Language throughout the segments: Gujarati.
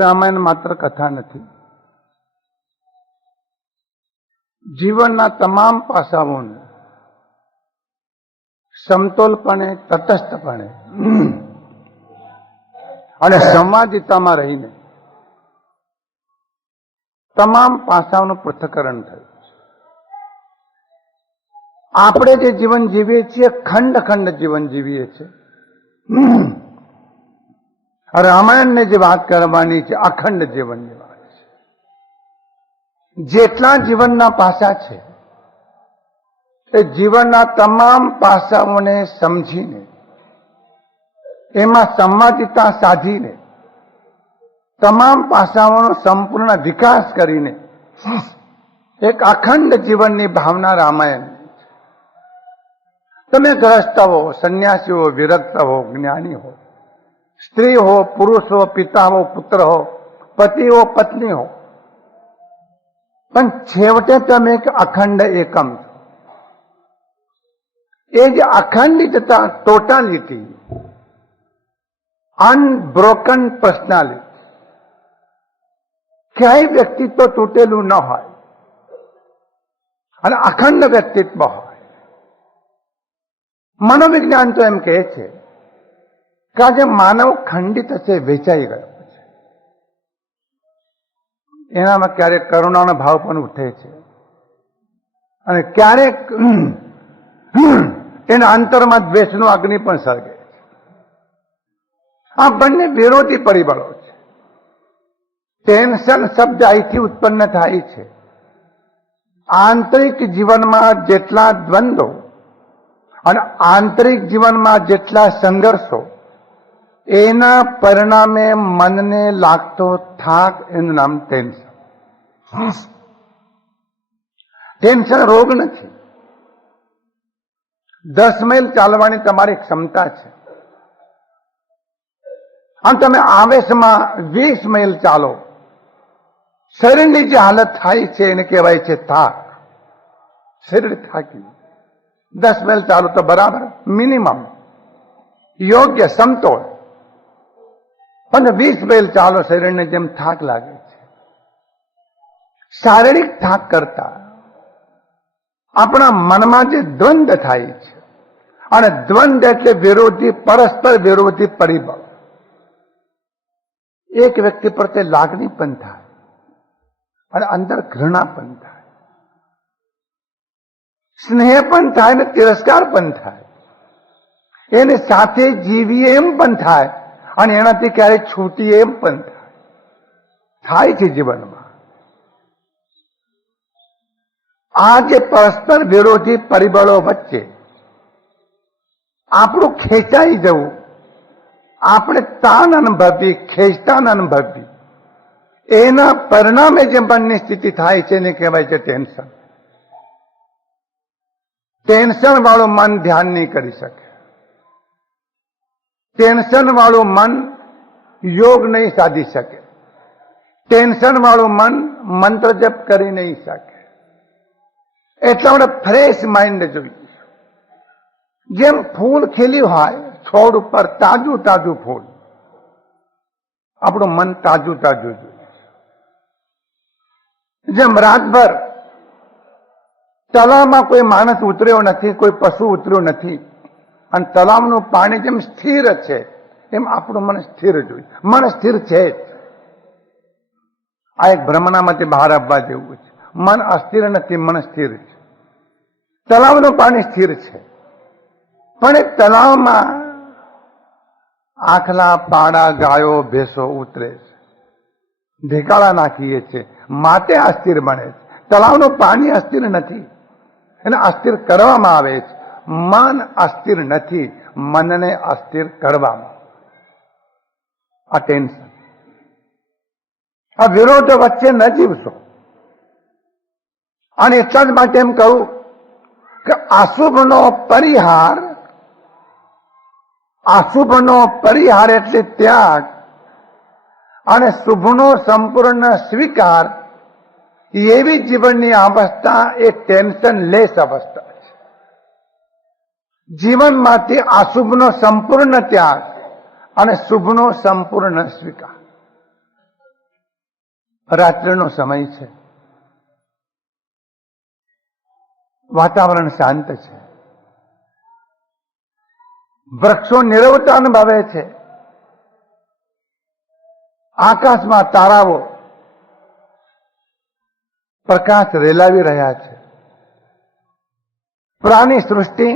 રામાયણ માત્ર કથા નથી. જીવનના તમામ પાસાઓને સમતોલપણે, તટસ્થપણે અને સંવાદિતામાં રહીને તમામ પાસાઓનું પૃથ્થકરણ થયું. આપણે જે જીવન જીવીએ છીએ ખંડ ખંડ જીવન જીવીએ છીએ. રામાયણને જે વાત કરવાની છે અખંડ જીવનની વાત છે. જેટલા જીવનના પાસા છે એ જીવનના તમામ પાસાઓને સમજીને એમાં સંવાદિતા સાધીને તમામ પાસાઓનો સંપૂર્ણ વિકાસ કરીને એક અખંડ જીવનની ભાવના રામાયણ. તમે ગ્રસ્ત હો, સંન્યાસી હો, વિરક્ત હો, જ્ઞાની હો, સ્ત્રી હો, પુરુષ હો, પિતા હો, પુત્ર હો, પતિ હો, પત્ની હો, પણ છેવટે તમે એક અખંડ એકમ છો. એ જે અખંડિતતા, ટોટાલિટી, અનબ્રોકન પર્સનાલિટી, ક્યાંય વ્યક્તિત્વ તૂટેલું ન હોય અને અખંડ વ્યક્તિત્વ હોય. મનોવિજ્ઞાન તો એમ કહે છે કે આજે માનવ ખંડિત છે, વેચાઈ ગયો છે. એનામાં ક્યારેક કરુણાનો ભાવ પણ ઉઠે છે અને ક્યારેક એના અંતરમાં દ્વેષનો અગ્નિ પણ સળગે છે. આ બંને વિરોધી પરિબળો છે. ટેન્શન શબ્દ અહીંથી ઉત્પન્ન થાય છે. આંતરિક જીવનમાં જેટલા દ્વંદ્વો અને આંતરિક જીવનમાં જેટલા સંઘર્ષો, એના પરિણામે મનને લાગતો થાક, એનું નામ ટેન્શન. ટેન્શન રોગ નથી. 10 માઇલ ચાલવાની તમારી ક્ષમતા છે અને તમે આવેશમાં 20 માઇલ ચાલો, શરીરની જે હાલત થાય છે એને કહેવાય છે થાક. શરીર થાકી. 10 માઇલ ચાલો તો બરાબર, મિનિમમ યોગ્ય સમતોલ. પણ 20 માઇલ ચાલો, શરીરને જેમ થાક લાગે છે. શારીરિક થાક કરતા આપણા મનમાં જે દ્વંદ થાય છે, અને દ્વંદ એટલે વિરોધી, પરસ્પર વિરોધી પરિબળ. એક વ્યક્તિ પ્રત્યે લાગણી પણ થાય અને અંદર ઘૃણા પણ થાય, સ્નેહ પણ થાય ને તિરસ્કાર પણ થાય. એને સાથે જીવીએ એમ પણ થાય અને એનાથી ક્યારેક છૂટીએ એમ પણ થાય છે જીવનમાં. આ જે પરસ્પર વિરોધી પરિબળો વચ્ચે આપણું ખેંચાઈ જવું, આપણે તાણ અનુભવી, ખેંચતાણ અનુભવી, એના પરિણામે જે મનની સ્થિતિ થાય છે એને કહેવાય છે ટેન્શન. ટેન્શન વાળું મન ધ્યાન નહીં કરી શકે. ટેન્શન વાળું મન યોગ નહીં સાધી શકે. ટેન્શન વાળું મન મંત્ર જપ કરી નહીં શકે. એટલા માટે ફ્રેશ માઇન્ડ જોઈએ. જેમ ફૂલ ખીલ્યું હોય છોડ ઉપર, તાજું તાજું ફૂલ, આપણું મન તાજું તાજું જોઈએ. જેમ રાતભર તળાવમાં કોઈ માણસ ઉતર્યો નથી, કોઈ પશુ ઉતર્યો નથી અને તળાવનું પાણી જેમ સ્થિર છે એમ આપણું મન સ્થિર જોઈએ. મન સ્થિર છે જ. આ એક ભ્રમણામાંથી બહાર આવવા જેવું છે. મન અસ્થિર નથી, મન સ્થિર છે. તળાવનું પાણી સ્થિર છે, પણ એ તળાવમાં આખલા, પાડા, ગાયો, ભેંસો ઉતરે છે, ઢેકાળા નાખીએ છીએ, માટે અસ્થિર બને છે. તળાવનું પાણી અસ્થિર નથી, એને અસ્થિર કરવામાં આવે છે. મન અસ્થિર નથી, મનને અસ્થિર કરવામાં. આ ટેન્શન. આ વિરોધ વચ્ચે ન જીવશો. અને એટલા જ માટે એમ કહું કે અશુભનો પરિહાર, અશુભનો પરિહાર એટલે ત્યાગ, અને શુભનો સંપૂર્ણ સ્વીકાર, એવી જીવનની અવસ્થા એ ટેન્શન લેસ અવસ્થા છે. જીવનમાંથી અશુભનો સંપૂર્ણ ત્યાગ અને શુભનો સંપૂર્ણ સ્વીકાર. રાત્રિનો સમય છે, વાતાવરણ શાંત છે, વૃક્ષો નિરવતા અનુભવે છે, આકાશમાં તારાઓ પ્રકાશ રેલાવી રહ્યા છે, પ્રાણી સૃષ્ટિ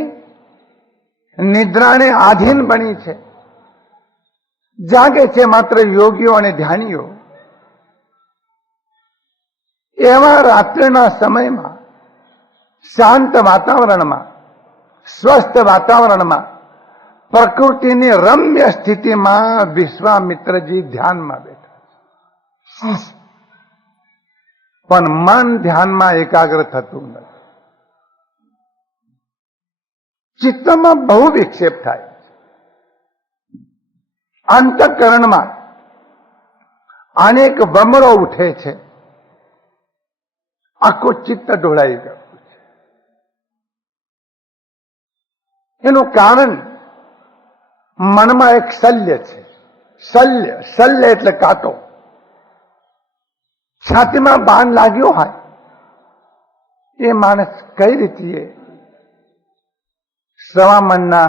નિદ્રાને આધીન બની છે, જાગે છે માત્ર યોગીઓ અને ધ્યાનીઓ. એવા રાત્રિના સમયમાં શાંત વાતાવરણમાં, સ્વસ્થ વાતાવરણમાં, પ્રકૃતિની રમ્ય સ્થિતિમાં વિશ્વામિત્રજી ધ્યાનમાં બેઠા છે. પણ મન ધ્યાનમાં એકાગ્ર થતું નથી. ચિત્તમાં બહુ વિક્ષેપ થાય છે. અંતઃકરણમાં અનેક વમળો ઉઠે છે. આખું ચિત્ત ઢોળાઈ ગયું છે. એનું કારણ મનમાં એક શલ્ય છે. શલ્ય એટલે કાંટો. છાતીમાં બાણ લાગ્યો હોય એ માણસ કઈ રીતે સવામનના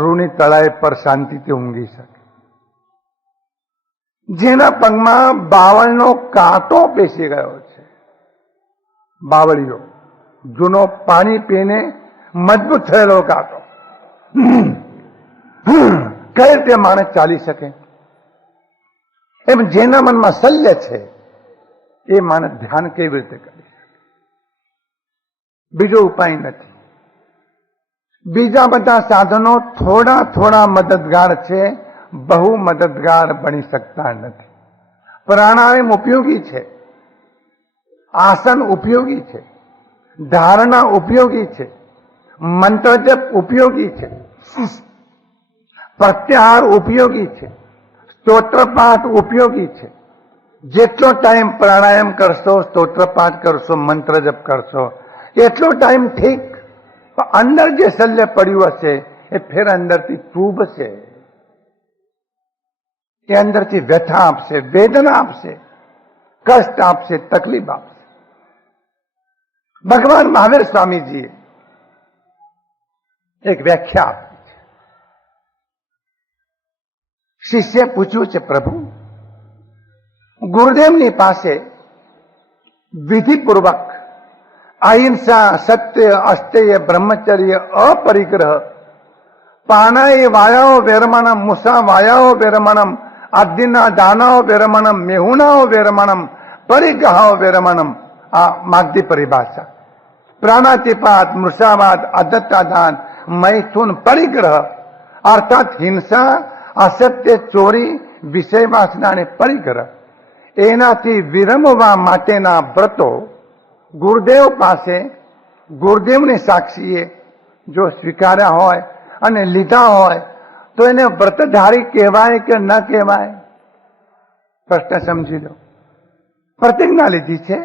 રૂની તળાઈ પર શાંતિથી ઊંઘી શકે? જેના પગમાં બાવળનો કાંટો પેસી ગયો છે, બાવળીયો જૂનો પાણી પીને મજબૂત થયેલો કાંટો, કઈ રીતે માણસ ચાલી શકે? એમ જેના મનમાં શલ્ય છે એ માણસ ધ્યાન કેવી રીતે કરી શકે? બીજો ઉપાય નથી. બીજા બધા સાધનો થોડા થોડા મદદગાર છે, બહુ મદદગાર બની શકતા નથી. પ્રાણાયામ ઉપયોગી છે, આસન ઉપયોગી છે, ધારણા ઉપયોગી છે, મંત્ર જપ ઉપયોગી છે, પ્રત્યાહાર ઉપયોગી છે, સ્તોત્ર પાઠ ઉપયોગી છે. જેટલો ટાઈમ પ્રાણાયામ કરશો, સ્તોત્ર પાઠ કરશો, મંત્ર જપ કરશો એટલો ટાઈમ ઠીક. અંદર જે શલ્ય પડ્યું હશે એ ફેર અંદરથી ચૂભશે, એ અંદરથી વ્યથા આપશે, વેદના આપશે, કષ્ટ આપશે, તકલીફ આપશે. ભગવાન મહાવીર સ્વામીજીએ એક વ્યાખ્યા આપી છે. શિષ્ય પૂછ્યું છે, પ્રભુ ગુરુદેવની પાસે વિધિપૂર્વક અહિંસા, સત્ય, અસ્તેય, બ્રહ્મચર્ય, અપરિગ્રહ, પાનાય વાયાઓ વેરમણમ, મુસા વાયાઓ વેરમણમ, આદિના દાનાઓ વેરમણમ, મેહુણાઓ વેરમણમ, પરિગ્રહાઓ વેરમણમ, આ માગધી પરિભાષા. પ્રાણાતિપાત, મૃષાવાદ, અદત્તાદાન, મૈથુન, પરિગ્રહ અર્થાત હિંસા, અસત્ય, ચોરી, વિષય વાસના અને પરિગ્રહ, એનાથી વિરમવા માટેના વ્રતો ગુરુદેવ પાસે, ગુરુદેવની સાક્ષીએ જો સ્વીકાર્યા હોય અને લીધા હોય તો એને વ્રતધારી કહેવાય કે ન કહેવાય? પ્રશ્ન સમજી લો. પ્રતિજ્ઞા લીધી છે,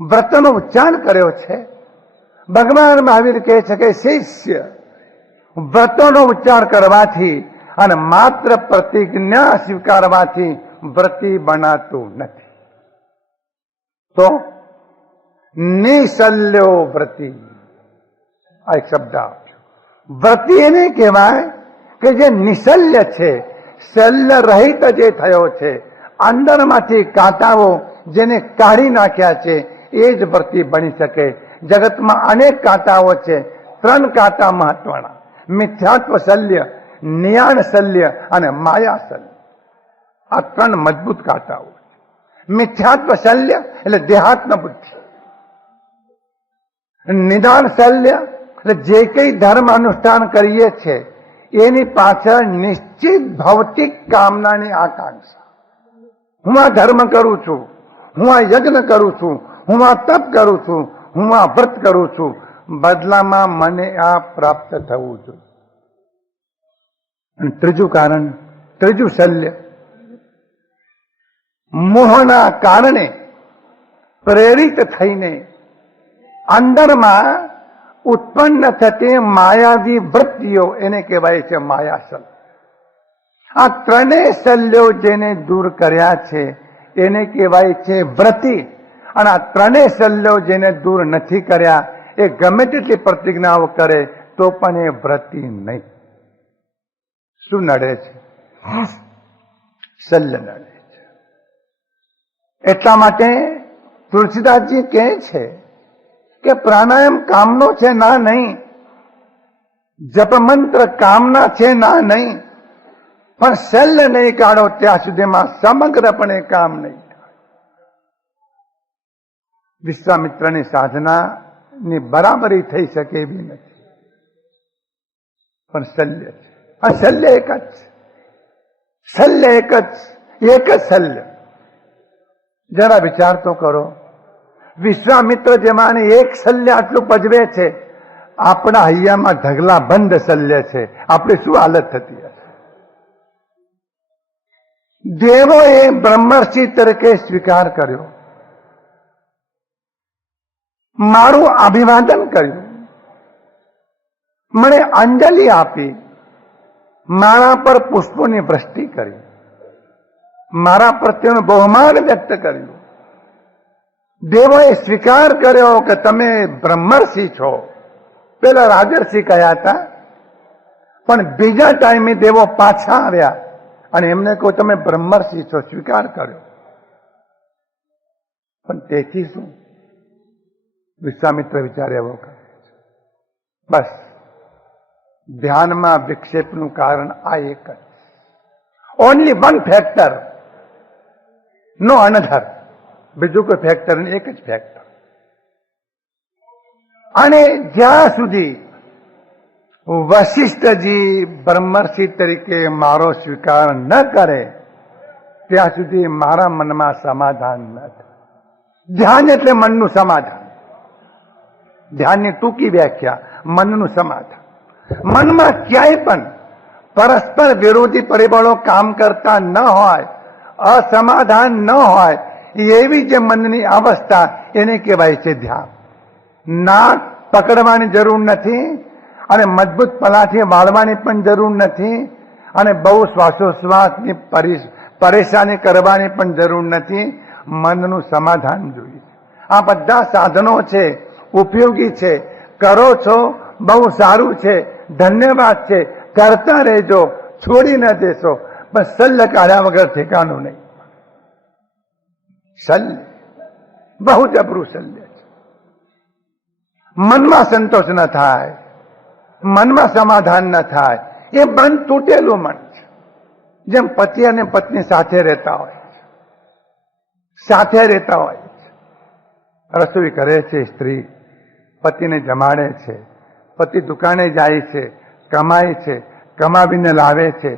વ્રતનો ઉચ્ચાર કર્યો છે. ભગવાન મહાવીર કહે છે કે શિષ્ય વ્રતોનો ઉચ્ચાર કરવાથી અને માત્ર પ્રતિજ્ઞા સ્વીકારવાથી વ્રતી બનાતું નથી. તો નિશલ્યો વ્રતી, આ એક શબ્દ આપ્યો. વ્રતી એને કહેવાય કે જે નિશલ્ય છે, શલ્ય રહિત જે થયો છે, અંદરમાંથી કાંટાઓ જેને કાઢી નાખ્યા છે એ જ વ્રતી બની શકે. જગતમાં અનેક કાંટાઓ છે, 3 કાંટા મહત્વના: મિથ્યાત્વ શલ્ય, નિયાણ શલ્ય અને માયા શલ્ય. આ 3 મજબૂત કાંટાઓ છે. મિથ્યાત્વ શલ્ય એટલે દેહાત્મ બુદ્ધિ, નિદાન શલ્ય એટલે જે કઈ ધર્મ અનુષ્ઠાન કરીએ છીએ એની પાછળ નિશ્ચિત ભૌતિક કામનાની આકાંક્ષા. હું આ ધર્મ કરું છું, હું આ યજ્ઞ કરું છું, હું આ તપ કરું છું, હું આ વ્રત કરું છું, બદલામાં મને આ પ્રાપ્ત થવું જોઈએ. અને ત્રીજું કારણ, ત્રીજું શલ્ય, મોહના કારણે પ્રેરિત થઈને અંદરમાં ઉત્પન્ન થતી માયાવી વૃત્તિઓ એને કહેવાય છે માયાશલ. આ ત્રણેય શલ્યો જેને દૂર કર્યા છે એને કહેવાય છે વ્રતિ. અને આ ત્રણેય શલ્યો જેને દૂર નથી કર્યા એ ગમે તેટલી પ્રતિજ્ઞાઓ કરે તો પણ એ વ્રતિ નહીં. શું નડે છે? શલ્ય નડે છે. એટલા માટે તુલસીદાસજી કહે છે કે પ્રાણાયામ કામનો છે ના નહીં, જપ મંત્ર કામના છે ના નહીં, પણ શલ્ય નહીં કાઢો ત્યાં સુધીમાં સમગ્રપણે કામ નહીં થાય. વિશ્વામિત્રની સાધનાની બરાબરી થઈ શકે એવી નથી, પણ શલ્ય છે. આ શલ્ય એક જ છે, શલ્ય એક જ શલ્ય. જરા વિચાર તો કરો, વિશ્વામિત્ર જેમાં એક શલ્ય આટલું પજવે છે, આપણા હૈયામાં ઢગલા બંધ શલ્ય છે, આપણી શું હાલત થતી હશે? દેવોએ બ્રહ્મર્ષિ તરીકે સ્વીકાર કર્યો, મારું અભિવાદન કર્યું, મને અંજલિ આપી, મારા પર પુષ્પોની વૃષ્ટિ કરી, મારા પ્રત્યેનું બહુમાન વ્યક્ત કર્યું. દેવોએ સ્વીકાર કર્યો કે તમે બ્રહ્મર્ષિ છો. પેલા રાજર્ષિ કયા હતા, પણ બીજા ટાઈમે દેવો પાછા આવ્યા અને એમને કહો તમે બ્રહ્મર્ષિ છો, સ્વીકાર કર્યો. પણ તેથી શું? વિશ્વામિત્ર વિચારે એવો કરે છે. બસ ધ્યાનમાં વિક્ષેપનું કારણ આ એક જ, ઓનલી વન ફેક્ટર, નો અનધર. બીજું કોઈ ફેક્ટર નહીં, એક જ ફેક્ટર. અને જ્યાં સુધી વશિષ્ઠજી બ્રહ્મર્ષિ તરીકે મારો સ્વીકાર ન કરે ત્યાં સુધી મારા મનમાં સમાધાન ન થાય. ધ્યાન એટલે મનનું સમાધાન. ધ્યાનની ટૂંકી વ્યાખ્યા મનનું સમાધાન. મનમાં ક્યાંય પણ પરસ્પર વિરોધી પરિબળો કામ કરતા ન હોય, અસમાધાન ન હોય, એવી જે મનની અવસ્થા એને કહેવાય છે ધ્યાન. નાક પકડવાની જરૂર નથી અને મજબૂત પલાઠી વાળવાની પણ જરૂર નથી અને બહુ શ્વાસોશ્વાસની પરેશાની કરવાની પણ જરૂર નથી. મનનું સમાધાન જોઈએ. આ બધા સાધનો છે, ઉપયોગી છે, કરો છો બહુ સારું છે, ધન્યવાદ છે, કરતા રહેજો, છોડી ન દેશો. બસ શલ્ય કાઢ્યા વગર ઠેકાનું નહીં. શલ્ય બહુ જબરું શલ્ય છે. મનમાં સંતોષ ન થાય, મનમાં સમાધાન ન થાય, એ મન તૂટેલું મન છે. જેમ પતિ અને પત્ની સાથે રહેતા હોય, રસોઈ કરે છે સ્ત્રી, પતિને જમાડે છે, પતિ દુકાને જાય છે, કમાય છે, કમાવીને લાવે છે,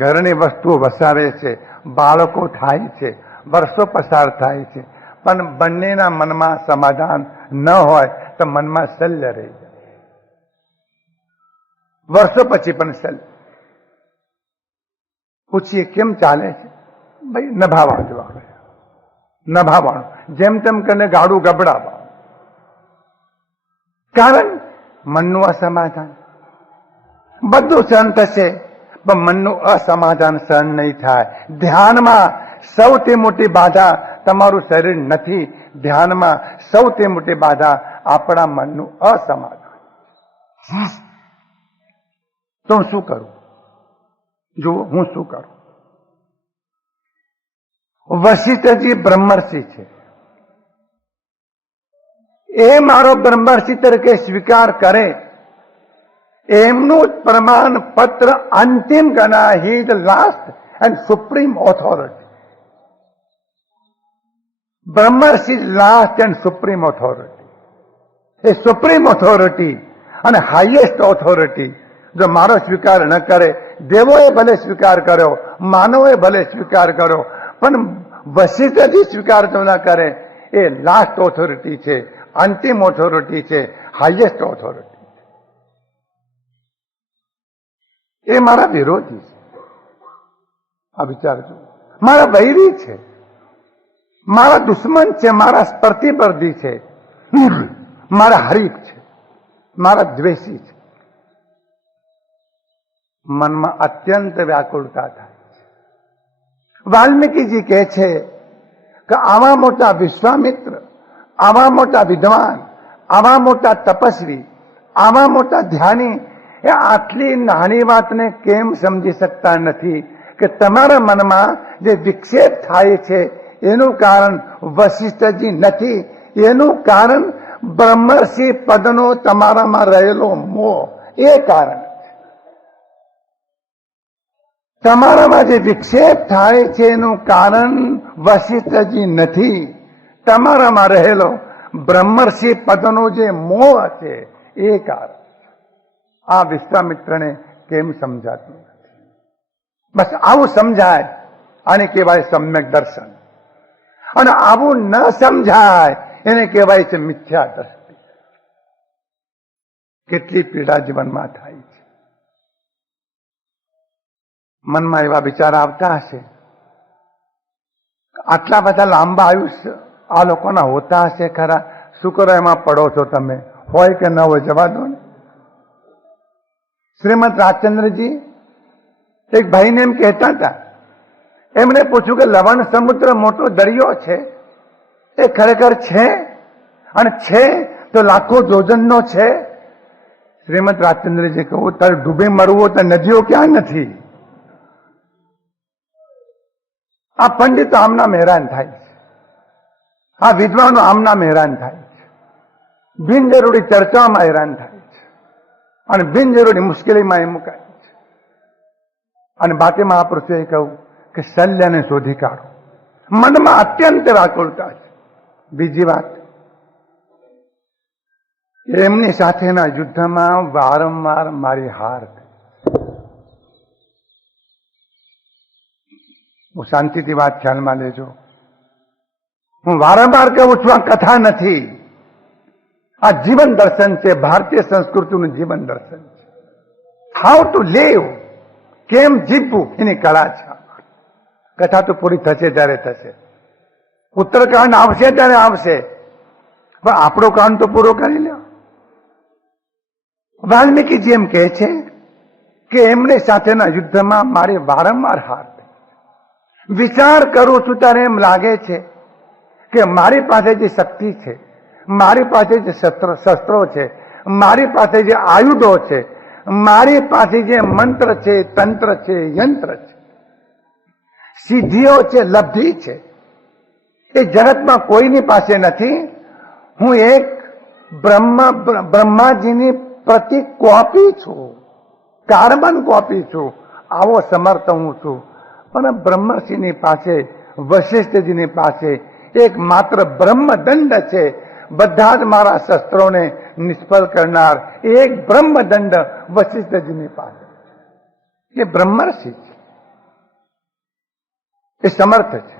ઘરની વસ્તુઓ વસાવે છે, બાળકો થાય છે, વર્ષો પસાર થાય છે, પણ બંનેના મનમાં સમાધાન ન હોય તો મનમાં શલ્ય રહી જાય. વર્ષો પછી પણ શલ્ય. પૂછીએ કેમ ચાલે છે? ભાઈ નભાવાનું, જેમ તેમ કરીને ગાડું ગબડાવવાનું. કારણ મનનું અસમાધાન. બધું સહન થશે પણ મનનું અસમાધાન સહન નહીં થાય. ધ્યાનમાં સૌથી મોટી બાધા તમારું શરીર નથી, ધ્યાનમાં સૌથી મોટી બાધા આપણા મનનું અસમાધાન. તો હું શું કરું? જુઓ હું શું કરું. વશિષ્ઠજી બ્રહ્મર્ષિ છે, એ મારો બ્રહ્મર્ષિ તરીકે સ્વીકાર કરે, એમનું જ પ્રમાણ પત્ર અંતિમ ગણા. He is the last and supreme authority. Brahmarshi last and supreme authority. A supreme authority અને હાઈએસ્ટ ઓથોરિટી જો મારો સ્વીકાર ન કરે, દેવોએ ભલે સ્વીકાર કર્યો, માનવોએ ભલે સ્વીકાર કર્યો, પણ વશિષ્ઠજી સ્વીકાર જો ન કરે, એ લાસ્ટ ઓથોરિટી છે, અંતિમ ઓથોરિટી છે, હાઈએસ્ટ ઓથોરિટી છે. એ મારા વિરોધી છે. આ વિચારજો. મારા વૈરી છે, મારા દુશ્મન છે, મારા સ્પર્ધિપર્ધી છે, મારા હરીફ છે, મારા દ્વેષી છે. મનમાં અત્યંત વ્યાકુળતા થાય છે. વાલ્મીકીજી કહે છે કે આવા મોટા વિશ્વામિત્ર, આવા મોટા વિદ્વાન, આવા મોટા તપસ્વી, આવા મોટા ધ્યાની એ આટલી નાની વાતને કેમ સમજી શકતા નથી કે તમારા મનમાં જે વિક્ષેપ થાય છે એનું કારણ વશિષ્ઠજી નથી, એનું કારણ બ્રહ્મર્ષિ પદનો તમારામાં રહેલો મોહ એ કારણ. તમારામાં જે વિક્ષેપ થાય છે એનું કારણ વશિષ્ઠજી નથી, તમારામાં રહેલો બ્રહ્મર્ષિ પદનો જે મોહ છે એ કારણ. આ વિશ્વામિત્રને કેમ સમજાતું નથી? બસ આવું સમજાય આને કહેવાય સમ્યક દર્શન, અને આવું ન સમજાય એને કહેવાય છે મિથ્યા દ્રષ્ટિ. કેટલી પીડા જીવનમાં થાય છે. મનમાં એવા વિચાર આવતા હશે, આટલા બધા લાંબા આયુષ્ય આ લોકોના હોતા હશે ખરા? શું કરો એમાં પડો છો તમે? હોય કે ન હોય જવા દો ને. શ્રીમદ રાજચંદ્રજી એક ભાઈને એમ કહેતા હતા, એમણે પૂછ્યું કે લવણ સમુદ્ર મોટો દરિયો છે, એ ખરેખર છે? અને છે તો લાખો જોજનનો છે? શ્રીમદ રાજચંદ્રજી કહું, તારે ડૂબી મરવું તો નદીઓ ક્યાં નથી? આ પંડિતો આમનામ હેરાન થાય છે, આ વિદ્વાનો આમનામ હેરાન થાય છે, બિનજરૂરી ચર્ચામાં હેરાન થાય છે, અને બિનજરૂરી મુશ્કેલીમાં એ મુકાય છે. અને બાકી મહાપુરુષોએ કહ્યું કે શલ્યને શોધી કાઢો. મનમાં અત્યંત વ્યાકુળતા છે. બીજી વાત, એમની સાથેના યુદ્ધમાં વારંવાર મારી હાર થઈ. હું શાંતિથી વાત ખ્યાલમાં લેજો. હું વારંવાર કહું છું, આ કથા નથી, આ જીવન દર્શન છે, ભારતીય સંસ્કૃતિનું જીવન દર્શન છે. હાઉ ટુ લીવ, કેમ જીવવું એની કળા છે. કથા તો પૂરી થશે ત્યારે થશે, ઉત્તરકાંડ આવશે ત્યારે આવશે, પણ આપણો કાંડ તો પૂરો કરી લો. વાલ્મીકીજી એમ કહે છે કે એમની સાથેના યુદ્ધમાં મારી વારંવાર હાર થઈ. વિચાર કરું છું ત્યારે એમ લાગે છે કે મારી પાસે જે શક્તિ છે, મારી પાસે જે શસ્ત્રો છે, મારી પાસે જે આયુધો છે, મારી પાસે જે મંત્ર છે, તંત્ર છે, યંત્ર છે, સિદ્ધિઓ છે, લબ્ધિ છે, એ જગતમાં કોઈની પાસે નથી. હું એક બ્રહ્માજીની પ્રતિ કોપી છું, કાર્બન કોપી છું. આવો સમર્થ હું છું. પણ બ્રહ્મર્ષિની પાસે, વશિષ્ઠજીની પાસે એક માત્ર બ્રહ્મદંડ છે. બધા જ મારા શસ્ત્રોને નિષ્ફળ કરનાર એક બ્રહ્મદંડ વશિષ્ઠજીની પાસે. એ બ્રહ્મર્ષિ છે, એ સમર્થ છે.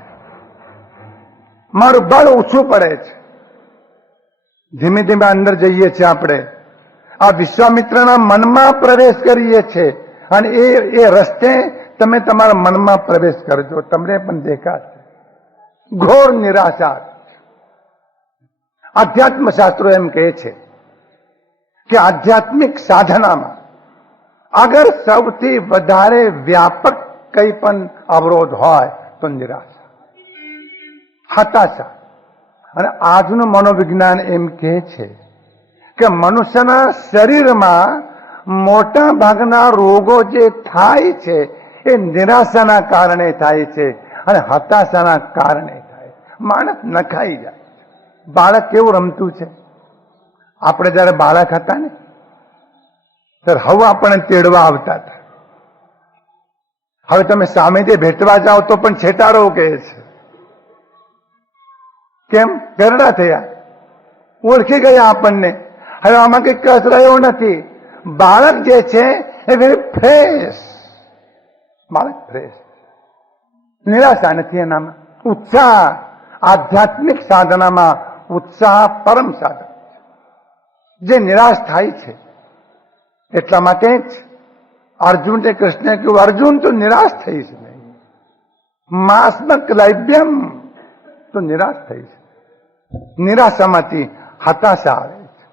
મારું બળ ઓછું પડે છે. ધીમે ધીમે અંદર જઈએ છીએ આપણે, આ વિશ્વામિત્રના મનમાં પ્રવેશ કરીએ છીએ, અને એ રસ્તે તમે તમારા મનમાં પ્રવેશ કરજો, તમને પણ દેખાશે ઘોર નિરાશા. આધ્યાત્મ શાસ્ત્રો એમ કહે છે કે આધ્યાત્મિક સાધનામાં અગર સૌથી વધારે વ્યાપક કંઈ પણ અવરોધ હોય તો નિરાશા, હતાશા. અને આજનું મનોવિજ્ઞાન એમ કહે છે કે મનુષ્યના શરીરમાં મોટા ભાગના રોગો જે થાય છે એ નિરાશાના કારણે થાય છે અને હતાશાના કારણે થાય. માણસ નખાઈ જાય. બાળક કેવું રમતું છે? આપણે જયારે બાળક હતા ને ત્યારે હવે આપણને તેડવા આવતા હતા. હવે તમે સામેથી ભેટવા જાઓ તો પણ છેટારો કહે છે. કેમ? ઘરડા થયા, ઓળખી ગયા આપણને. હવે આમાં કઈ કસ રહ્યો નથી. બાળક જે છે એ વેરી ફ્રેશ, બાળક ફ્રેશ, નિરાશા નથી એનામાં. ઉત્સાહ, આધ્યાત્મિક સાધનામાં ઉત્સાહ પરમ સાધન જે નિરાશ થાય છે. એટલા માટે જ અર્જુને કૃષ્ણે કહ્યું, અર્જુન તો નિરાશ થઈશ નહીં, માસ્મક લૈભ્યમ, તો નિરાશ થઈશ. નિરાશામાંથી હતાશા આવે છે.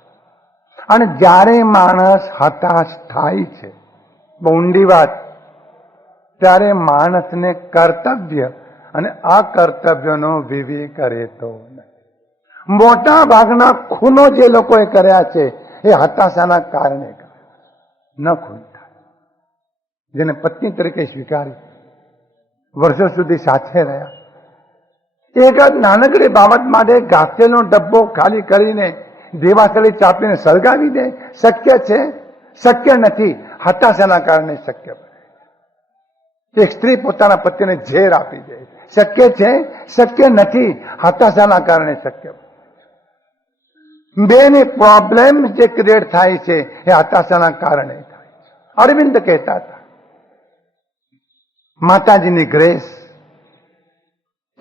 અને જ્યારે માણસ હતાશ થાય છે, બહુ ઊંડી વાત, ત્યારે માણસને કર્તવ્ય અને આ કર્તવ્યનો વિવેક કરે તો મોટા ભાગના ખૂનો જે લોકોએ કર્યા છે એ હતાશાના કારણે ન ખૂન થાય. જેને પત્ની તરીકે સ્વીકારી, વર્ષો સુધી સાથે રહ્યા, એક નાનકડી બાબત માટે ઘાસેલો ડબ્બો ખાલી કરીને દેવાસળી ચાપીને સળગાવી દે, શક્ય છે? શક્ય નથી. હતાશાના કારણે શક્ય બને. એક સ્ત્રી પોતાના પતિને ઝેર આપી દે, શક્ય છે? શક્ય નથી. હતાશાના કારણે શક્ય બને. બેની પ્રોબ્લેમ જે ક્રિએટ થાય છે એ હતાશાના કારણે થાય છે. અરવિંદ કહેતા હતા, માતાજીની ગ્રેસ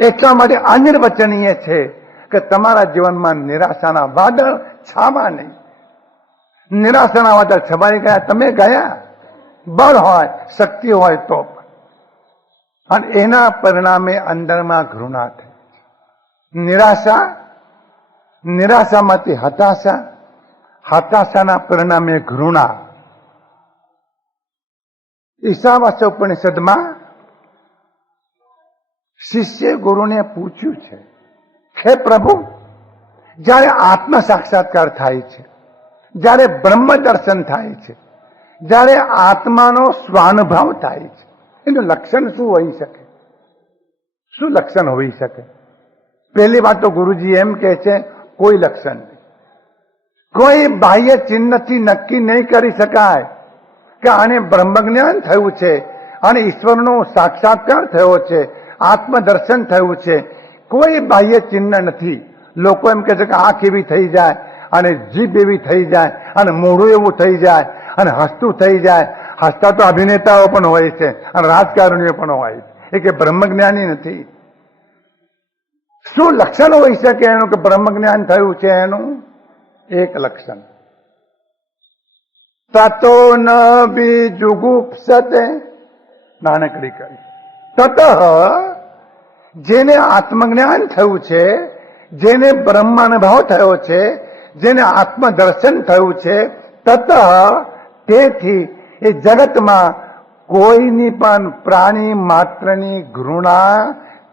એટલા માટે અનિર્વચનીય છે કે તમારા જીવનમાં નિરાશાના વાદળ છાવા નહીં. નિરાશાના વાદળ છવાઈ ગયા, તમે ગયા, બળ હોય, શક્તિ હોય તો પણ. અને એના પરિણામે અંદરમાં ઘૃણા થઈ. નિરાશામાંથી હતાશા, હતાશાના પરિણામે ઘૃણા. ઈશાવાસ્ય ઉપનિષદમાં શિષ્ય ગુરુને પૂછ્યું છે, હે પ્રભુ, જ્યારે આત્મ સાક્ષાત્કાર થાય છે, જ્યારે બ્રહ્મ દર્શન થાય છે, જ્યારે આત્માનો સ્વાનુભાવ થાય છે, એનું લક્ષણ શું હોઈ શકે? શું લક્ષણ હોઈ શકે? પહેલી વાત તો ગુરુજી એમ કહે છે, કોઈ લક્ષણ નહીં. કોઈ બાહ્ય ચિહ્નથી નક્કી નહીં કરી શકાય કે આને બ્રહ્મજ્ઞાન થયું છે, અને ઈશ્વરનો સાક્ષાત્કાર થયો છે, આત્મદર્શન થયું છે. કોઈ બાહ્ય ચિહ્ન નથી. લોકો એમ કહે છે કે આંખ એવી થઈ જાય, અને જીભ એવી થઈ જાય, અને મોઢું એવું થઈ જાય, અને હસતું થઈ જાય. હસતા તો અભિનેતાઓ પણ હોય છે, અને રાજકારણીઓ પણ હોય છે. એ કે બ્રહ્મજ્ઞાની નથી. શું લક્ષણ હોઈ શકે એનું કે બ્રહ્મજ્ઞાન થયું છે? એનું એક લક્ષણ, તતો ન વિજુગુપ્સતે, નાનકડી કરી. તત, જેને આત્મજ્ઞાન થયું છે, જેને બ્રહ્માનુભવ થયો છે, જેને આત્મદર્શન થયું છે, તત, તેથી એ જગતમાં કોઈની પણ પ્રાણી માત્રની ઘૃણા,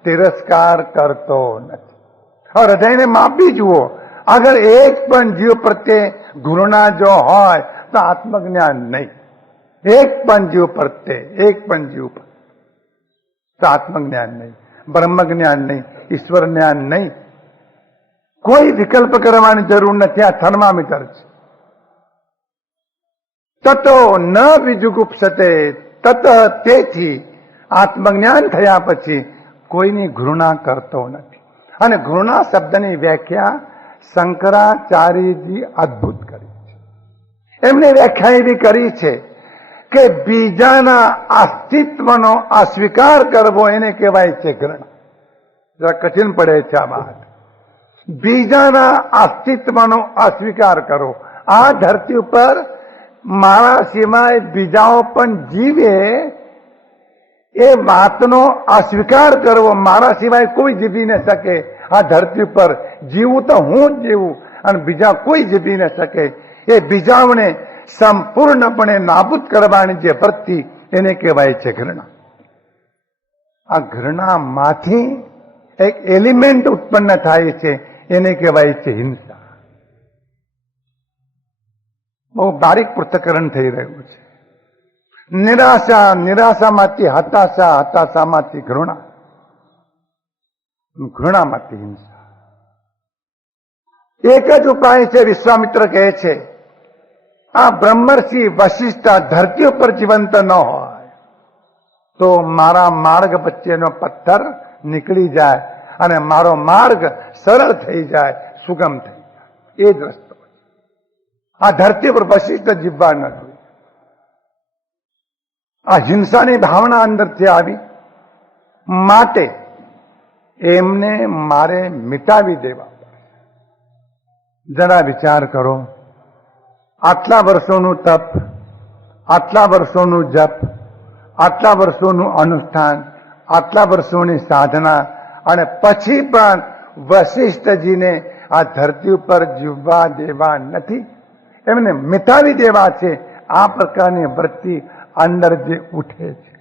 તિરસ્કાર કરતો નથી. હૃદયને માપી જુઓ, અગર એક પણ જીવ પ્રત્યે ઘૃણા જો હોય તો આત્મજ્ઞાન નહીં. એક પણ જીવ પ્રત્યે, એક પણ જીવ પ્રત્યે તો આત્મજ્ઞાન નહીં, બ્રહ્મજ્ઞાન નહીં, ઈશ્વર જ્ઞાન નહીં. કોઈ વિકલ્પ કરવાની જરૂર નથી. આ થર્મામીટર છે. તતો ન વિજુગુપ્સતે, તત, તેથી આત્મજ્ઞાન થયા પછી કોઈની ઘૃણા કરતો નથી. અને ઘૃણા શબ્દની વ્યાખ્યા શંકરાચાર્યજી અદ્ભુત કરી છે. એમને વ્યાખ્યા એવી કરી છે કે બીજાના અસ્તિત્વનો અસ્વીકાર કરવો એને કહેવાય છે ઘૃણા. જરા કઠિન પડે છે આ વાત. બીજાના અસ્તિત્વનો અસ્વીકાર કરો. આ ધરતી ઉપર મારા સિવાય બીજાઓ પણ જીવે એ વાતનો અસ્વીકાર કરવો. મારા સિવાય કોઈ જીવી ન શકે. આ ધરતી પર જીવું તો હું જ જીવું, અને બીજા કોઈ જીવી ન શકે. એ બીજાઓને સંપૂર્ણપણે નાબૂદ કરવાની જે વૃત્તિ, એને કહેવાય છે ઘૃણા. આ ઘૃણામાંથી એક એલિમેન્ટ ઉત્પન્ન થાય છે, એને કહેવાય છે હિંસા. બહુ બારીક પૃથ્થકરણ થઈ રહ્યું છે. નિરાશા, નિરાશામાંથી હતાશા, હતાશામાંથી ઘૃણા, ઘૃણામાંથી હિંસા. એક જ ઉપાય છે. વિશ્વામિત્ર કહે છે, આ બ્રહ્મર્ષિ વશિષ્ઠ ધરતી ઉપર જીવંત ન હોય તો મારા માર્ગ વચ્ચેનો પથ્થર નીકળી જાય અને મારો માર્ગ સરળ થઈ જાય, સુગમ થઈ જાય. એ જ રસ્તો. આ ધરતી પર વશિષ્ઠ જીવવા ન જોઈએ. આ હિંસાની ભાવના અંદરથી આવી, માટે એમને મારે મિટાવી દેવા. જરા વિચાર કરો, આટલા વર્ષોનું તપ, આટલા વર્ષોનું જપ, આટલા વર્ષોનું અનુષ્ઠાન, આટલા વર્ષોની સાધના, અને પછી પણ વશિષ્ઠજીને આ ધરતી ઉપર જીવવા દેવા નથી. એમને મિટાવી દેવા છે. આ પ્રકારની વૃત્તિ અંદર જે ઉઠે છે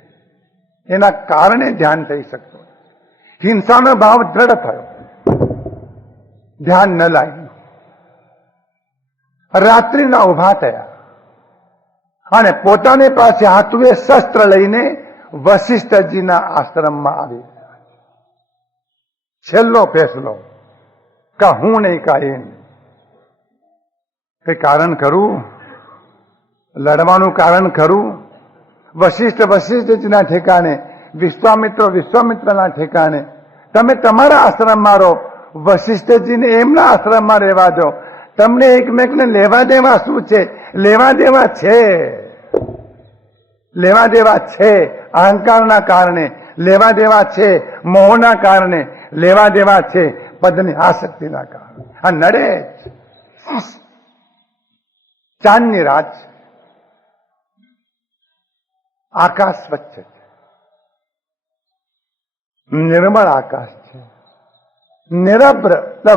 એના કારણે ધ્યાન થઈ શકતું. હિંસાનો ભાવ દ્રઢ થયો, ધ્યાન ન લાગ્યું. રાત્રિના ઉભા થયા અને પોતાની પાસે હાથવે શસ્ત્ર લઈને વશિષ્ઠજીના આશ્રમમાં આવી. છેલ્લો ફેસલો, કા હું નહીં કા એ નહીં. કઈ કારણ ખરું? લડવાનું કારણ ખરું? વશિષ્ઠજીના ઠેકાણે, વિશ્વામિત્રના ઠેકાણે. તમે તમારા આશ્રમમાં રહો, વશિષ્ઠજીને એમના આશ્રમમાં રહેવા દો. તમને એકમેકને લેવા દેવા શું છે? લેવા દેવા છે, લેવા દેવા છે. અહંકારના કારણે લેવા દેવા છે, મોહના કારણે લેવા દેવા છે, પદની આસક્તિના કારણે. આ નડે જ. ચાંદની રાત છે, આકાશ સ્વચ્છ છે, નિર્મળ આકાશ છે, નિરભ્ર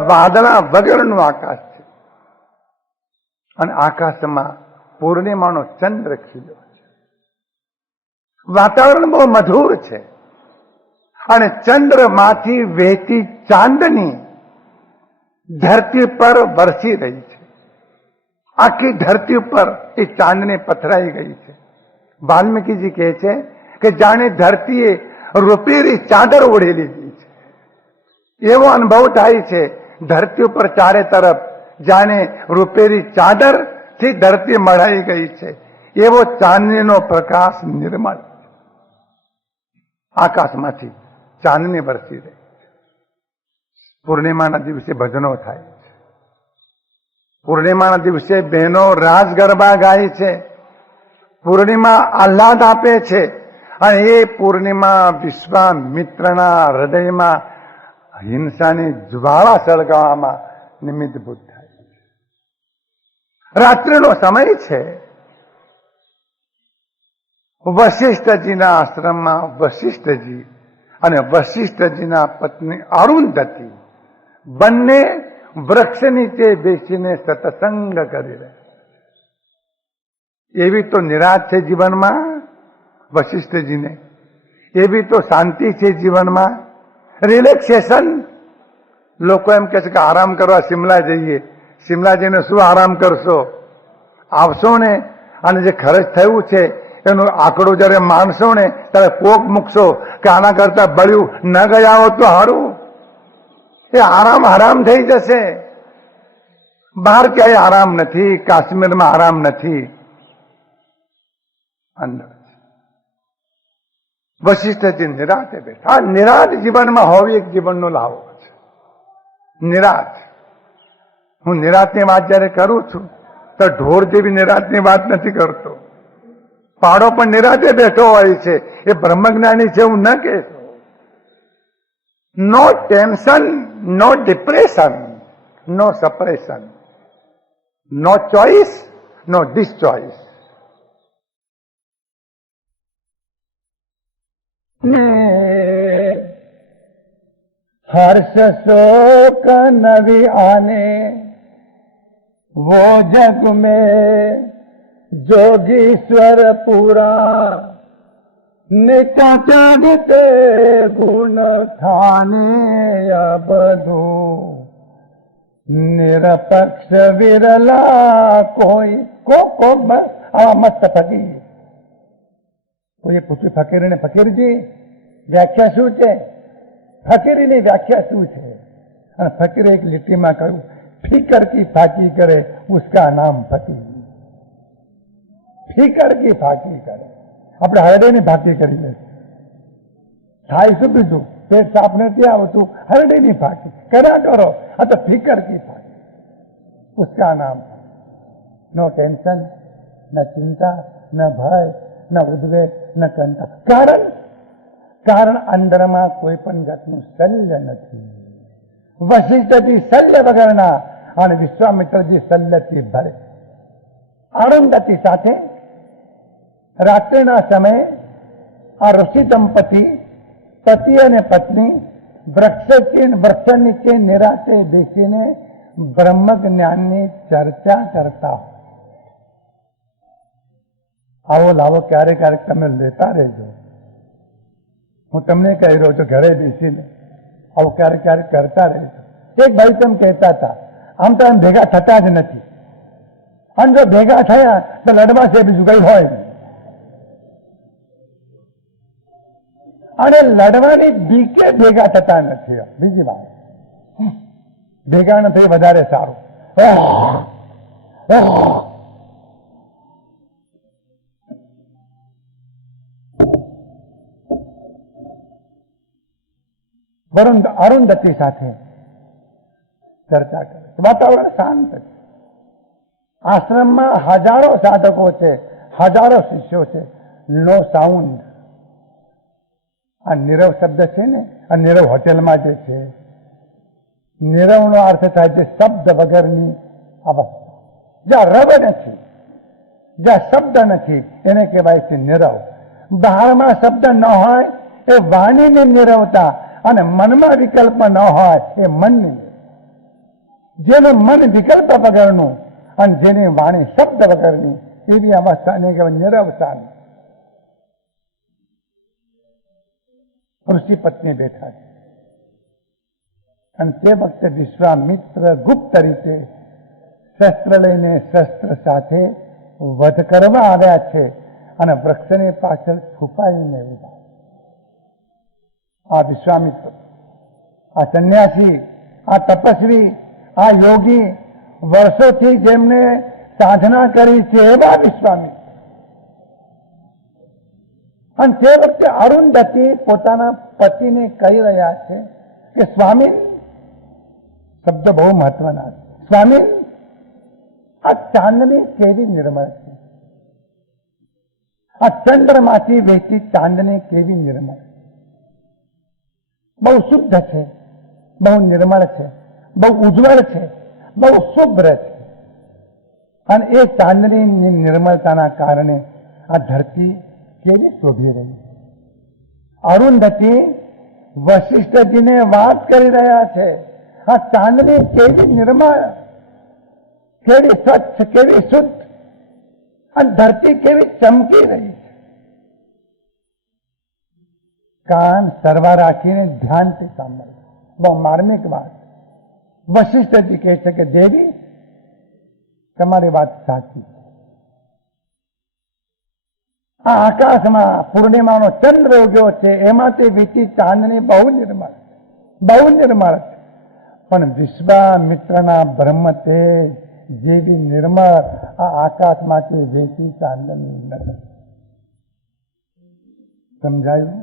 વાદળા વગરનું આકાશ છે. અને આકાશમાં પૂર્ણિમાનો ચંદ્ર ખીલ્યો છે. વાતાવરણ બહુ મધુર છે અને ચંદ્રમાંથી વહેતી ચાંદની ધરતી પર વરસી રહી છે. આખી ધરતી ઉપર એ ચાંદની પથરાઈ ગઈ છે. વાલ્મીકીજી કહે છે કે જાણે ધરતીએ રૂપેરી ચાદર ઓઢી લીધી છે. એવો અનુભવ થાય છે ધરતી ઉપર ચારે તરફ જાણે રૂપેરી ચાદર થી ધરતી મઢાઈ ગઈ છે. એવો ચાંદનીનો પ્રકાશ નિર્મળ આકાશમાંથી ચાંદની વરસી રહી છે. પૂર્ણિમાના દિવસે ભજનો થાય છે. પૂર્ણિમાના દિવસે બહેનો રાસ ગરબા ગાય છે. પૂર્ણિમા આહલાદ આપે છે અને એ પૂર્ણિમા વિશ્વામિત્રના હૃદયમાં હિંસાની જ્વાળા સળગાવવામાં નિમિત્તભૂત થાય છે. રાત્રિનો સમય છે. વશિષ્ઠજીના આશ્રમમાં વશિષ્ઠજી અને વશિષ્ઠજીના પત્ની અરુંધતી બંને વૃક્ષ નીચે બેસીને સત્સંગ કરી રહ્યા. એવી તો નિરાશ છે જીવનમાં વશિષ્ઠજીને, એવી તો શાંતિ છે જીવનમાં, રિલેક્સેશન. લોકો એમ કહે છે કે આરામ કરવા શિમલા જઈએ. શિમલા જઈને શું આરામ કરશો? આવશો ને અને જે ખર્ચ થયું છે એનો આંકડો જયારે માનશો ને ત્યારે પોક મૂકશો કે આના કરતા બળ્યું ન ગયા હો તો સારું. એ આરામ હરામ થઈ જશે. બહાર ક્યાંય આરામ નથી, કાશ્મીરમાં આરામ નથી, અંદર. વશિષ્ઠજી નિરાતે બેઠા. નિરાત જીવનમાં હોવી એક જીવનનો લાવો છે. નિરાત. હું નિરાતની વાત જયારે કરું છું તો ઢોર જેવી નિરાતની વાત નથી કરતો. પાડો પણ નિરાતે બેઠો હોય છે, એ બ્રહ્મજ્ઞાની છે હું ન કહેતો. નો ટેન્શન, નો ડિપ્રેશન, નો સપરેશન, નો ચોઇસ, નો ડિસચોઇસ. हर्ष शोक नवी आने वो जग में जोगीश्वर पूरा निकटते गुण खाने बधु निरपक्ष विरला કોઈ કો બસ આવા મસ્ત ફકીર. કોઈએ પૂછ્યું ફકીરને, ફકીરજી વ્યાખ્યા શું છે? ફકીરીની વ્યાખ્યા શું છે? અને ફકીરે એક લીટીમાં કહ્યું, ફિકર કી ફાકી કરે ઉસકા નામ ફકીર. ફિકર કી ફાકી કરે. આપણે હરડેની ફાકી કરી લે. થાય શું બીજું? પેટ સાફ નથી આવતું, હરડેની ફાકી કર્યા કરો. આ તો ફિકર કી ફાકી, ઉસકા નામ. નો ટેન્શન, ન ચિંતા, ન ભય, ન ઉદ્વેગ, ન કંટા. કારણ અંદરમાં કોઈ પણ જાતનું શલ્ય નથી. વશિષ્ઠજી શલ્ય વગરના અને વિશ્વામિત્રજી શલ્યથી ભરે. અરુંધતી સાથે રાત્રિના સમયે આ ઋષિ દંપતી પતિ અને પત્ની વૃક્ષ નીચે નિરાતે બેસીને બ્રહ્મ જ્ઞાનની ચર્ચા કરતા. આવો લાવો ક્યારેક ક્યારેક તમે લેતા રહેજો. હું તમને કહી રહ્યો છું ઘરે બેસીને આવું ક્યારેક ક્યારેક કરતા રહે. એક ભાઈ તેમ કહેતા હતા, આમ તો એમ ભેગા થતા જ નથી, અને જો ભેગા થયા તો લડવા છે બીજું કઈ હોય નહીં. અને લડવાની બીકે ભેગા થતા નથી. બીજી વાત, ભેગા નથી વધારે સારું. અરુંધતી સાથે ચર્ચા કરે, વાતાવરણ શાંત છે. આશ્રમમાં હજારો સાધકો છે, હજારો શિષ્યો છે. નો સાઉન્ડ. આ નીરવ શબ્દ છે ને, આ નીરવ હોટેલમાં જે છે, નીરવનો અર્થ થાય છે શબ્દ વગરની અવસ્થા. જ્યાં રવ નથી, જ્યાં શબ્દ નથી, એને કહેવાય છે નીરવ. બહારમાં શબ્દ ન હોય એ વાણીની નીરવતા, અને મનમાં વિકલ્પ ન હોય એ મનની. જેનું મન વિકલ્પ વગરનું અને જેની વાણી શબ્દ વગરની, એવી અવસ્થાને કહેવાય નીરવતાની. ઋષિ પત્ની બેઠા છે, અને તે વખતે વિશ્વામિત્ર ગુપ્ત રીતે શસ્ત્ર લઈને શસ્ત્ર સાથે વધ કરવા આવ્યા છે, અને વૃક્ષની પાછળ છુપાઈને ઉભા. આ વિશ્વામિત્ર, આ સંન્યાસી, આ તપસ્વી, આ યોગી, વર્ષોથી જેમને સાધના કરી છે એવા વિશ્વામિત્ર. અને તે વખતે અરુંધતી પોતાના પતિને કહી રહ્યા છે કે સ્વામી, શબ્દ બહુ મહત્વના છે, સ્વામી આ ચાંદની કેવી નિર્મળ છે, આ ચંદ્રમાંથી વહેતી ચાંદની કેવી નિર્મળ, બહુ શુદ્ધ છે, બહુ નિર્મળ છે, બહુ ઉજ્જવળ છે, બહુ શુભ્ર છે. અને એ ચાંદની નિર્મળતાના કારણે આ ધરતી કેવી શોભી રહી. અરુંધતી વશિષ્ઠજીને વાત કરી રહ્યા છે, આ ચાંદની કેવી નિર્મળ, કેવી સ્વચ્છ, કેવી શુદ્ધ, અને ધરતી કેવી ચમકી રહી છે. કાન સરવા રાખીને ધ્યાનથી સાંભળે. બહુ માર્મિક વાત. વશિષ્ઠજી કહે છે કે દેવી, તમારી વાત સાચી છે. આ આકાશમાં પૂર્ણિમાનો ચંદ્ર ઉગ્યો છે, એમાંથી વીતી ચાંદની બહુ નિર્મળ, બહુ નિર્મળ છે. પણ વિશ્વામિત્રના બ્રહ્મ તેજ જેવી નિર્મળ આ આકાશમાંથી વેચી ચાંદની નથી. સમજાયું?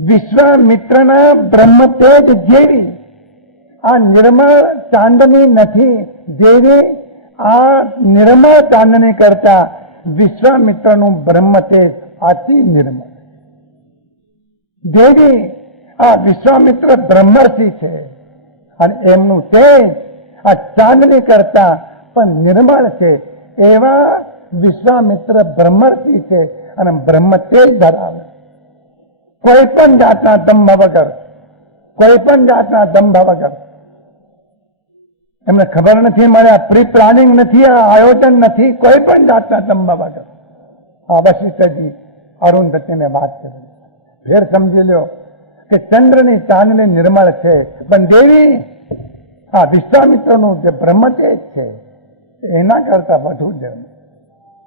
વિશ્વામિત્રના બ્રહ્મ તેજ જેવી આ નિર્મળ ચાંદની નથી, જેવી આ નિર્મળ ચાંદની કરતા વિશ્વામિત્રનું બ્રહ્મ તેજ અતિ નિર્મળ. દેવી આ વિશ્વામિત્ર બ્રહ્મર્ષિ છે, અને એમનું તેજ આ ચાંદની કરતા પણ નિર્મળ છે. એવા વિશ્વામિત્ર બ્રહ્મર્ષિ છે, અને બ્રહ્મ તેજ ધરાવે. કોઈ પણ જાતના દંભ વગર, કોઈ પણ જાતના દંભ વગર. એમને ખબર નથી મળ્યા, પ્રી પ્લાનિંગ નથી, આ આયોજન નથી, કોઈ પણ જાતના દંભ વગર. આ વશિષ્ઠજી અરુંધતીને વાત કરી. ફેર સમજી લો કે ચંદ્રની ચાંદની નિર્મળ છે, પણ દેવી આ વિશ્વામિત્રનું જે બ્રહ્મતેજ છે એના કરતા વધુ નિર્મળ.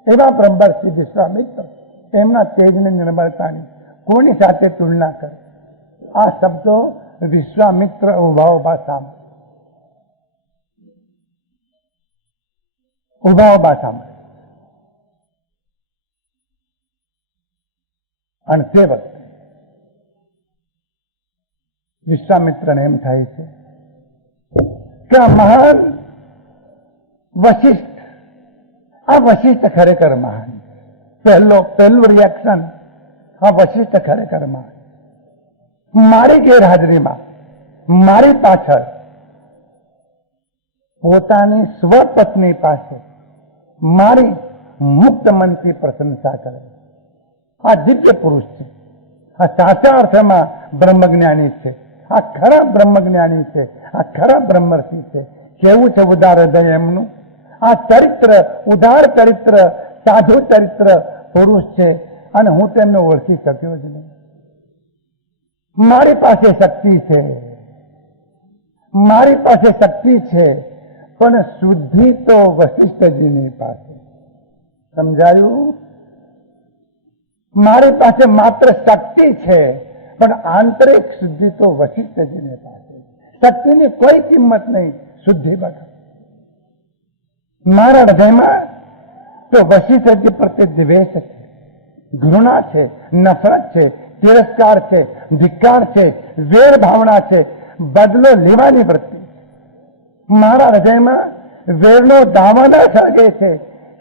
એવા બ્રહ્મર્ષિ વિશ્વામિત્ર, એમના તેજની નિર્મળતાની કોની સાથે તુલના કરે? આ શબ્દો વિશ્વામિત્ર ઉભા ઉભા સાંભળે, ઉભા ઉભા સાંભળે. અને તે વખતે વિશ્વામિત્રને એમ થાય છે કે આ મહાન વશિષ્ઠ, આ વશિષ્ઠ ખરેખર મહાન. પહેલું રિએક્શન, આ વશિષ્ઠ ખરેખર મહાન. મારી ગેરહાજરીમાં, મારી પાછળ પોતાની સ્વપત્ની પાસે મારી મુક્ત મનથી પ્રશંસા કરે. આ દિવ્ય પુરુષ છે, આ સાચા અર્થમાં બ્રહ્મજ્ઞાની છે, આ ખરા બ્રહ્મજ્ઞાની છે, આ ખરા બ્રહ્મર્ષિ છે. કેવું છે ઉદાર હૃદય એમનું! આ ચરિત્ર, ઉદાર ચરિત્ર, સાધુ ચરિત્ર પુરુષ છે, અને હું તેમને ઓળખી શક્યો જ નહીં. મારી પાસે શક્તિ છે, મારી પાસે શક્તિ છે, પણ શુદ્ધિ તો વશિષ્ઠજીની પાસે. સમજાયું? મારી પાસે માત્ર શક્તિ છે, પણ આંતરિક શુદ્ધિ તો વશિષ્ઠજીની પાસે. શક્તિની કોઈ કિંમત નહીં, શુદ્ધિ વગર. મારા હૃદયમાં તો વશિષ્ઠજી પ્રત્યે દ્વેષ છે, ઘૃણા છે, નફરત છે, તિરસ્કાર છે, ધિક્કાર છે, વેર ભાવના છે, બદલો લેવાની વૃત્તિ. મારા હૃદયમાં વેરનો દાવાનળ સળગે છે,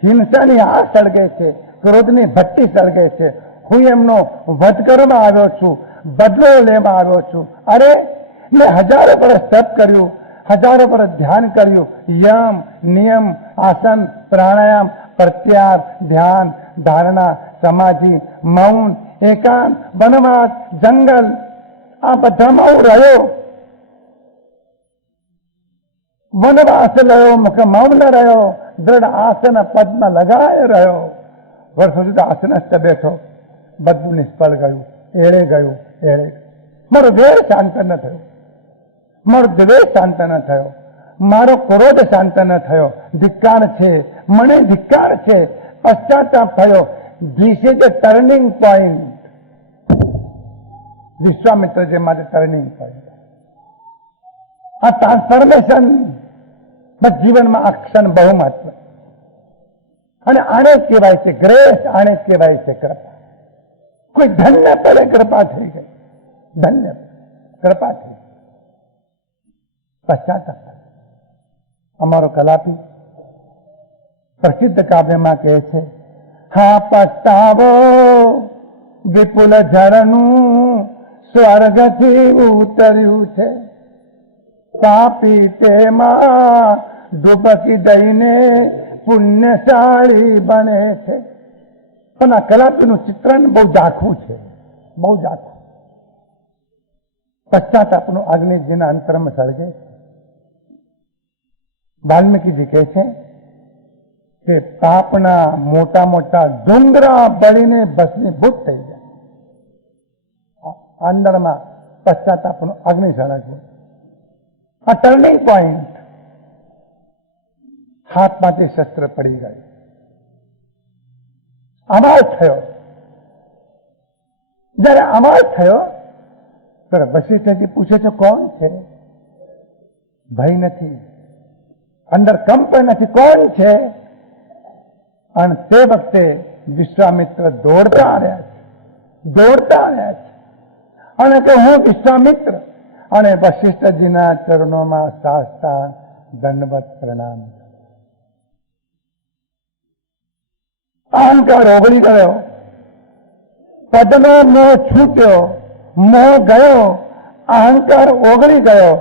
હિંસાની આગ સળગે છે, ક્રોધની ભટ્ટી સળગે છે. હું એમનો વધ કરવા આવ્યો છું, બદલો લેવા આવ્યો છું. અરે, મેં હજારો વર્ષ તપ કર્યું, હજારો વર્ષ ધ્યાન કર્યું, યમ, નિયમ, આસન, પ્રાણાયામ, પ્રત્યાહાર, ધ્યાન, ધારણા, સમાધિ, મૌન, એકાંત, વનવાસ, જંગલ, આ બધામાં હું રહ્યો. વનવાસ રહ્યો, મુખ મૌન રહ્યો, દ્રઢ આસન પદમાં લગાય રહ્યો. વર્ષો સુધી આસનસ્થ બેઠો, બધું નિષ્ફળ ગયું, એળે ગયું, એળે. મારો વેર શાંત ન થયો, મારો દ્વેષ શાંત ન થયો, મારો ક્રોધ શાંત ન થયો. ધિક્કાર છે, મને ધિક્કાર છે, પશ્ચાતાપ થયો. This is a turning point. Vishwamitra જે માટે ટર્નિંગ પોઈન્ટ. આ ટ્રાન્સફોર્મેશન જીવનમાં આ ક્ષણ બહુ મહત્વ. અને આને જ કહેવાય છે ગ્રેસ, આને જ કહેવાય છે કૃપા. કોઈ ધન્ય પડે કૃપા થઈ ગઈ, ધન્ય કૃપા થઈ. પશ્ચાતાપ. અમારો કલાપી પ્રસિદ્ધ કાવ્યમાં કહે છે, હા પસ્તાવો વિપુલ ઝરણું સ્વર્ગથી ઉતર્યું છે, પાપી તેમાં ડૂબકી દઈને પુણ્યશાળી બને છે. પણ આ કલાપીનું ચિત્રણ બહુ ઝાખું છે, બહુ ઝાખું. પશ્ચાતાપનું અગ્નિ જેના અંતરમાં સળગે. વાલ્મીકીજી કહે છે કે પાપના મોટા મોટા ડુંગરા બળીને ભસ્મીભૂત થઈ જાય, અંદરમાં પશ્ચાતાપનું અગ્નિ સળગવું. આ ટર્નિંગ પોઈન્ટ. હાથમાંથી શસ્ત્ર પડી ગયું, અવાજ થયો. જયારે અવાજ થયો ત્યારે વશિષ્ઠજી પૂછે છે, કોણ છે? ભય નથી, અંદર કંપ નથી, કોણ છે? અને તે વખતે વિશ્વામિત્ર દોડતા આવ્યા છે, દોડતા આવ્યા છે અને કે હું વિશ્વામિત્ર. અને વશિષ્ઠજીના ચરણોમાં સાષ્ટાંગ દંડવત પ્રણામ. અહંકાર ઓગળી ગયો, પદનો મોહ છૂટ્યો, મોહ ગયો, અહંકાર ઓગળી ગયો,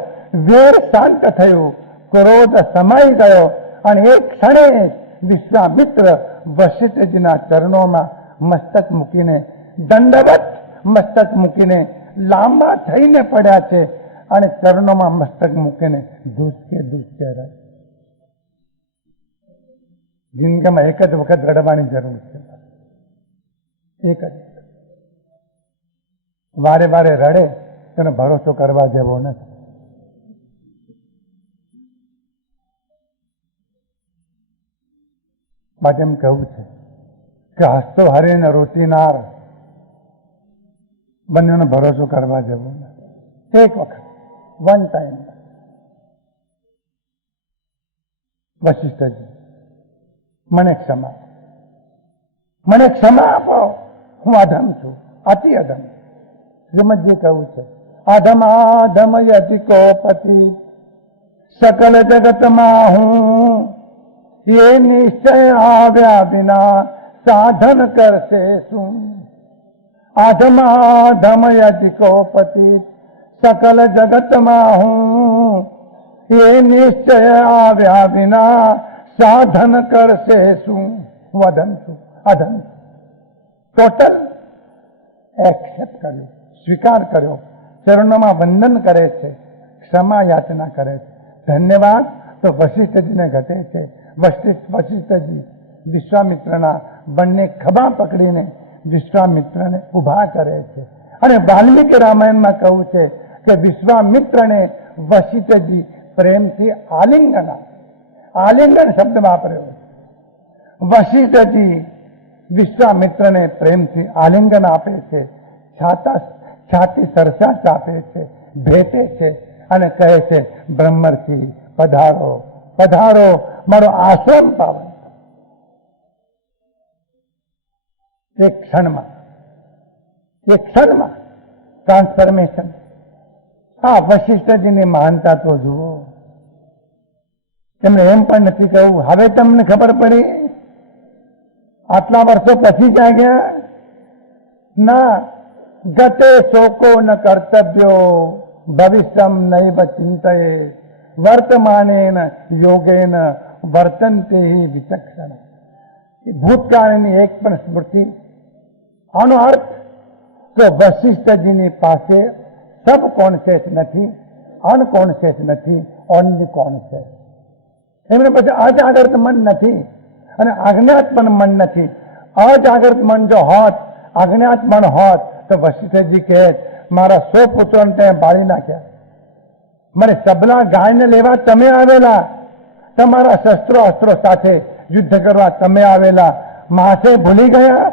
વેર શાંત થયું, ક્રોધ સમાઈ ગયો. અને એક ક્ષણે વિશ્વામિત્ર વશિષ્ઠજીના ચરણોમાં મસ્તક મૂકીને, દંડવત મસ્તક મૂકીને લાંબા થઈને પડ્યા છે અને ચરણોમાં મસ્તક મૂકીને ધૂસકે ધૂસકે રહે. જિંદગીમાં એક જ વખત રડવાની જરૂર છે, એક જ. વારે વારે રડે તેનો ભરોસો કરવા જેવો નથી. બાકી એમ કહેવું છે કે હસતો હરીને રોતી નાર, બંનેનો ભરોસો કરવા જેવો નથી. એક વખત, વન ટાઈમ. વશિષ્ઠજી, મને ક્ષમા, મને ક્ષમા આપો, હું અધમ છું, અતિ અધમ. શ્રીમદજી કહ્યું છે, અધમાધમ યતિ કોપતિ સકલ જગતમાં હું, એ નિશ્ચય આવ્યા વિના સાધન કરશે શું? આધમાધમ યતિ કોપતિ સકલ જગતમાં હું, એ નિશ્ચય આવ્યા વિના સાધન કરશે શું? હું અધમ છું, અધમ. ટોટલ એક્સેપ્ટ કર્યું, સ્વીકાર કર્યો, ચરણોમાં વંદન કરે છે, ક્ષમા યાચના કરે છે. ધન્યવાદ તો વશિષ્ઠજીને ઘટે છે. વશિષ્ઠજી વિશ્વામિત્રના બંને ખભા પકડીને વિશ્વામિત્રને ઉભા કરે છે. અને વાલ્મીકી રામાયણમાં કહ્યું છે કે વિશ્વામિત્રને વશિષ્ઠજી પ્રેમથી આલિંગન આલિંગન શબ્દ વાપર્યો. વશિષ્ઠજી વિશ્વામિત્રને પ્રેમથી આલિંગન આપે છે, છાતી સરસાટ આપે છે, ભેટે છે અને કહે છે, બ્રહ્મર્ષિ પધારો પધારો, મારો આશ્રમ પાવન. એક ક્ષણમાં ટ્રાન્સફોર્મેશન. હા, વશિષ્ઠજીની મહાનતા તો જુઓ. એમને એમ પણ નથી કહ્યું હવે તમને ખબર પડી, આટલા વર્ષો પછી જાગ્યા ના. ગતે શોકો ન કર્તવ્યો ભવિષ્યમ નૈવ ચિંતયે વર્તમાનેન યોગેન વર્તન્તે વિચક્ષણ. ભૂતકાળની એક પણ સ્મૃતિ. આનો અર્થ તો વશિષ્ઠજીની પાસે સબ કોન્શિયસ નથી, અનકોન્શિયસ નથી, ઓનલી કોન્શિયસ. એમને પછી અજાગૃત મન નથી અને આજ્ઞાત પણ મન નથી. અજાગૃત મન જો હોત, આજ્ઞાત મન હોત તો વશિષ્ઠજી કહે મારા 100 પુત્રોને ત્યાં બાળી નાખ્યા, મને સબલા ગાયને લેવા તમે આવેલા, તમારા શસ્ત્રો અસ્ત્રો સાથે યુદ્ધ કરવા તમે આવેલા, માસે ભૂલી ગયા.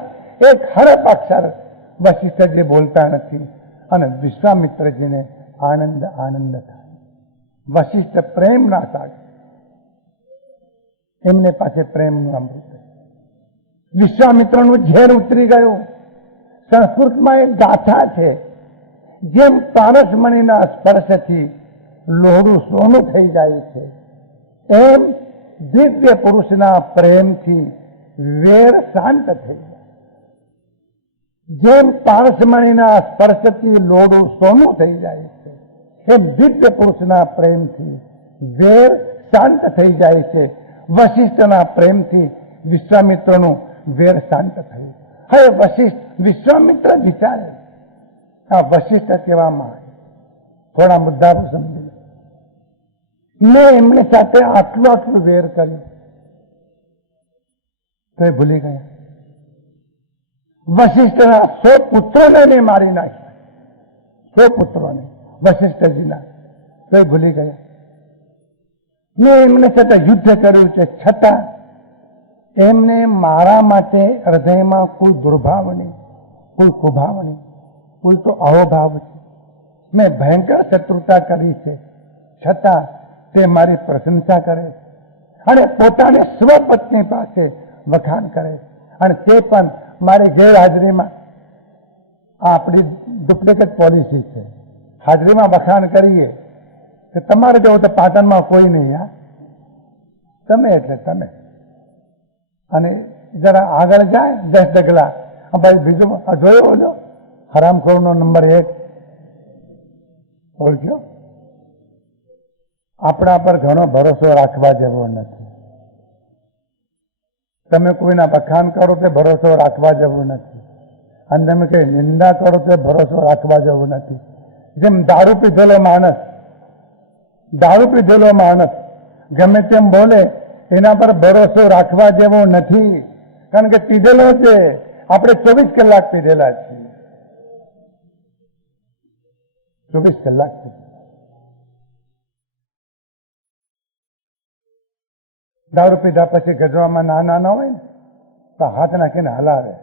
એક હરફ અક્ષર વશિષ્ઠજી બોલતા નથી અને વિશ્વામિત્રજીને આનંદ થાય. વશિષ્ઠ પ્રેમના સાગર, એમને પાસે પ્રેમનું અમૃત. વિશ્વામિત્રનું ઝેર ઉતરી ગયું. સંસ્કૃતમાં એક ગાથા છે, જેમ પારસમણીના સ્પર્શથી લોહડું સોનું થઈ જાય છે, એમ દિવ્ય પુરુષના પ્રેમથી વેર શાંત થઈ જાય. જેમ પારસમણીના સ્પર્શથી લોહડું સોનું થઈ જાય છે, એમ દિવ્ય પુરુષના પ્રેમથી વેર શાંત થઈ જાય છે. વશિષ્ઠના પ્રેમથી વિશ્વામિત્રનું વેર શાંત થયું. હવે વશિષ્ઠ વિશ્વામિત્ર વિચારે આ વશિષ્ઠ કહેવામાં આવે. થોડા મુદ્દાઓ સમજી. મેં એમની સાથે આટલું વેર કર્યું તો એ ભૂલી ગયા. વશિષ્ઠના 100 પુત્રોને મેં મારી નાખ્યા, 100 પુત્રોને વશિષ્ઠજીના, તો એ ભૂલી ગયા. મેં એમને સાથે યુદ્ધ કર્યું છે, છતાં એમને મારા માટે હૃદયમાં કોઈ દુર્ભાવ નહીં, કોઈ કુભાવ નહીં, કોઈ તો અહોભાવ છે. મેં ભયંકર શત્રુતા કરી છે, છતાં તે મારી પ્રશંસા કરે અને પોતાની સ્વપત્ની પાસે વખાણ કરે અને તે પણ મારી ગેરહાજરીમાં. આ આપણી ડુપ્લિકેટ પોલિસી છે. હાજરીમાં વખાણ કરીએ કે તમારે જવું તો પાટણમાં કોઈ નહીં, હા તમે એટલે તમે. અને જરા આગળ જાય 10 ડગલા, ભાઈ બીજું જોયો ઓલો હરામખોરનો નંબર 1 ઓળખ્યો. આપણા પર ઘણો ભરોસો રાખવા જેવો નથી. તમે કોઈના વખાણ કરો તે ભરોસો રાખવા જેવું નથી, અને તમે કઈ નિંદા કરો તે ભરોસો રાખવા જેવું નથી. જેમ દારૂ પીધેલો માણસ ગમે તેમ બોલે એના પર ભરોસો રાખવા જેવો નથી, કારણ કે પીધેલો છે. આપણે 24 કલાક પીધેલા છીએ, 24 કલાક. દારૂ પીધા પછી ગજવામાં નાના હોય ને તો હાથ નાખીને હલાવે.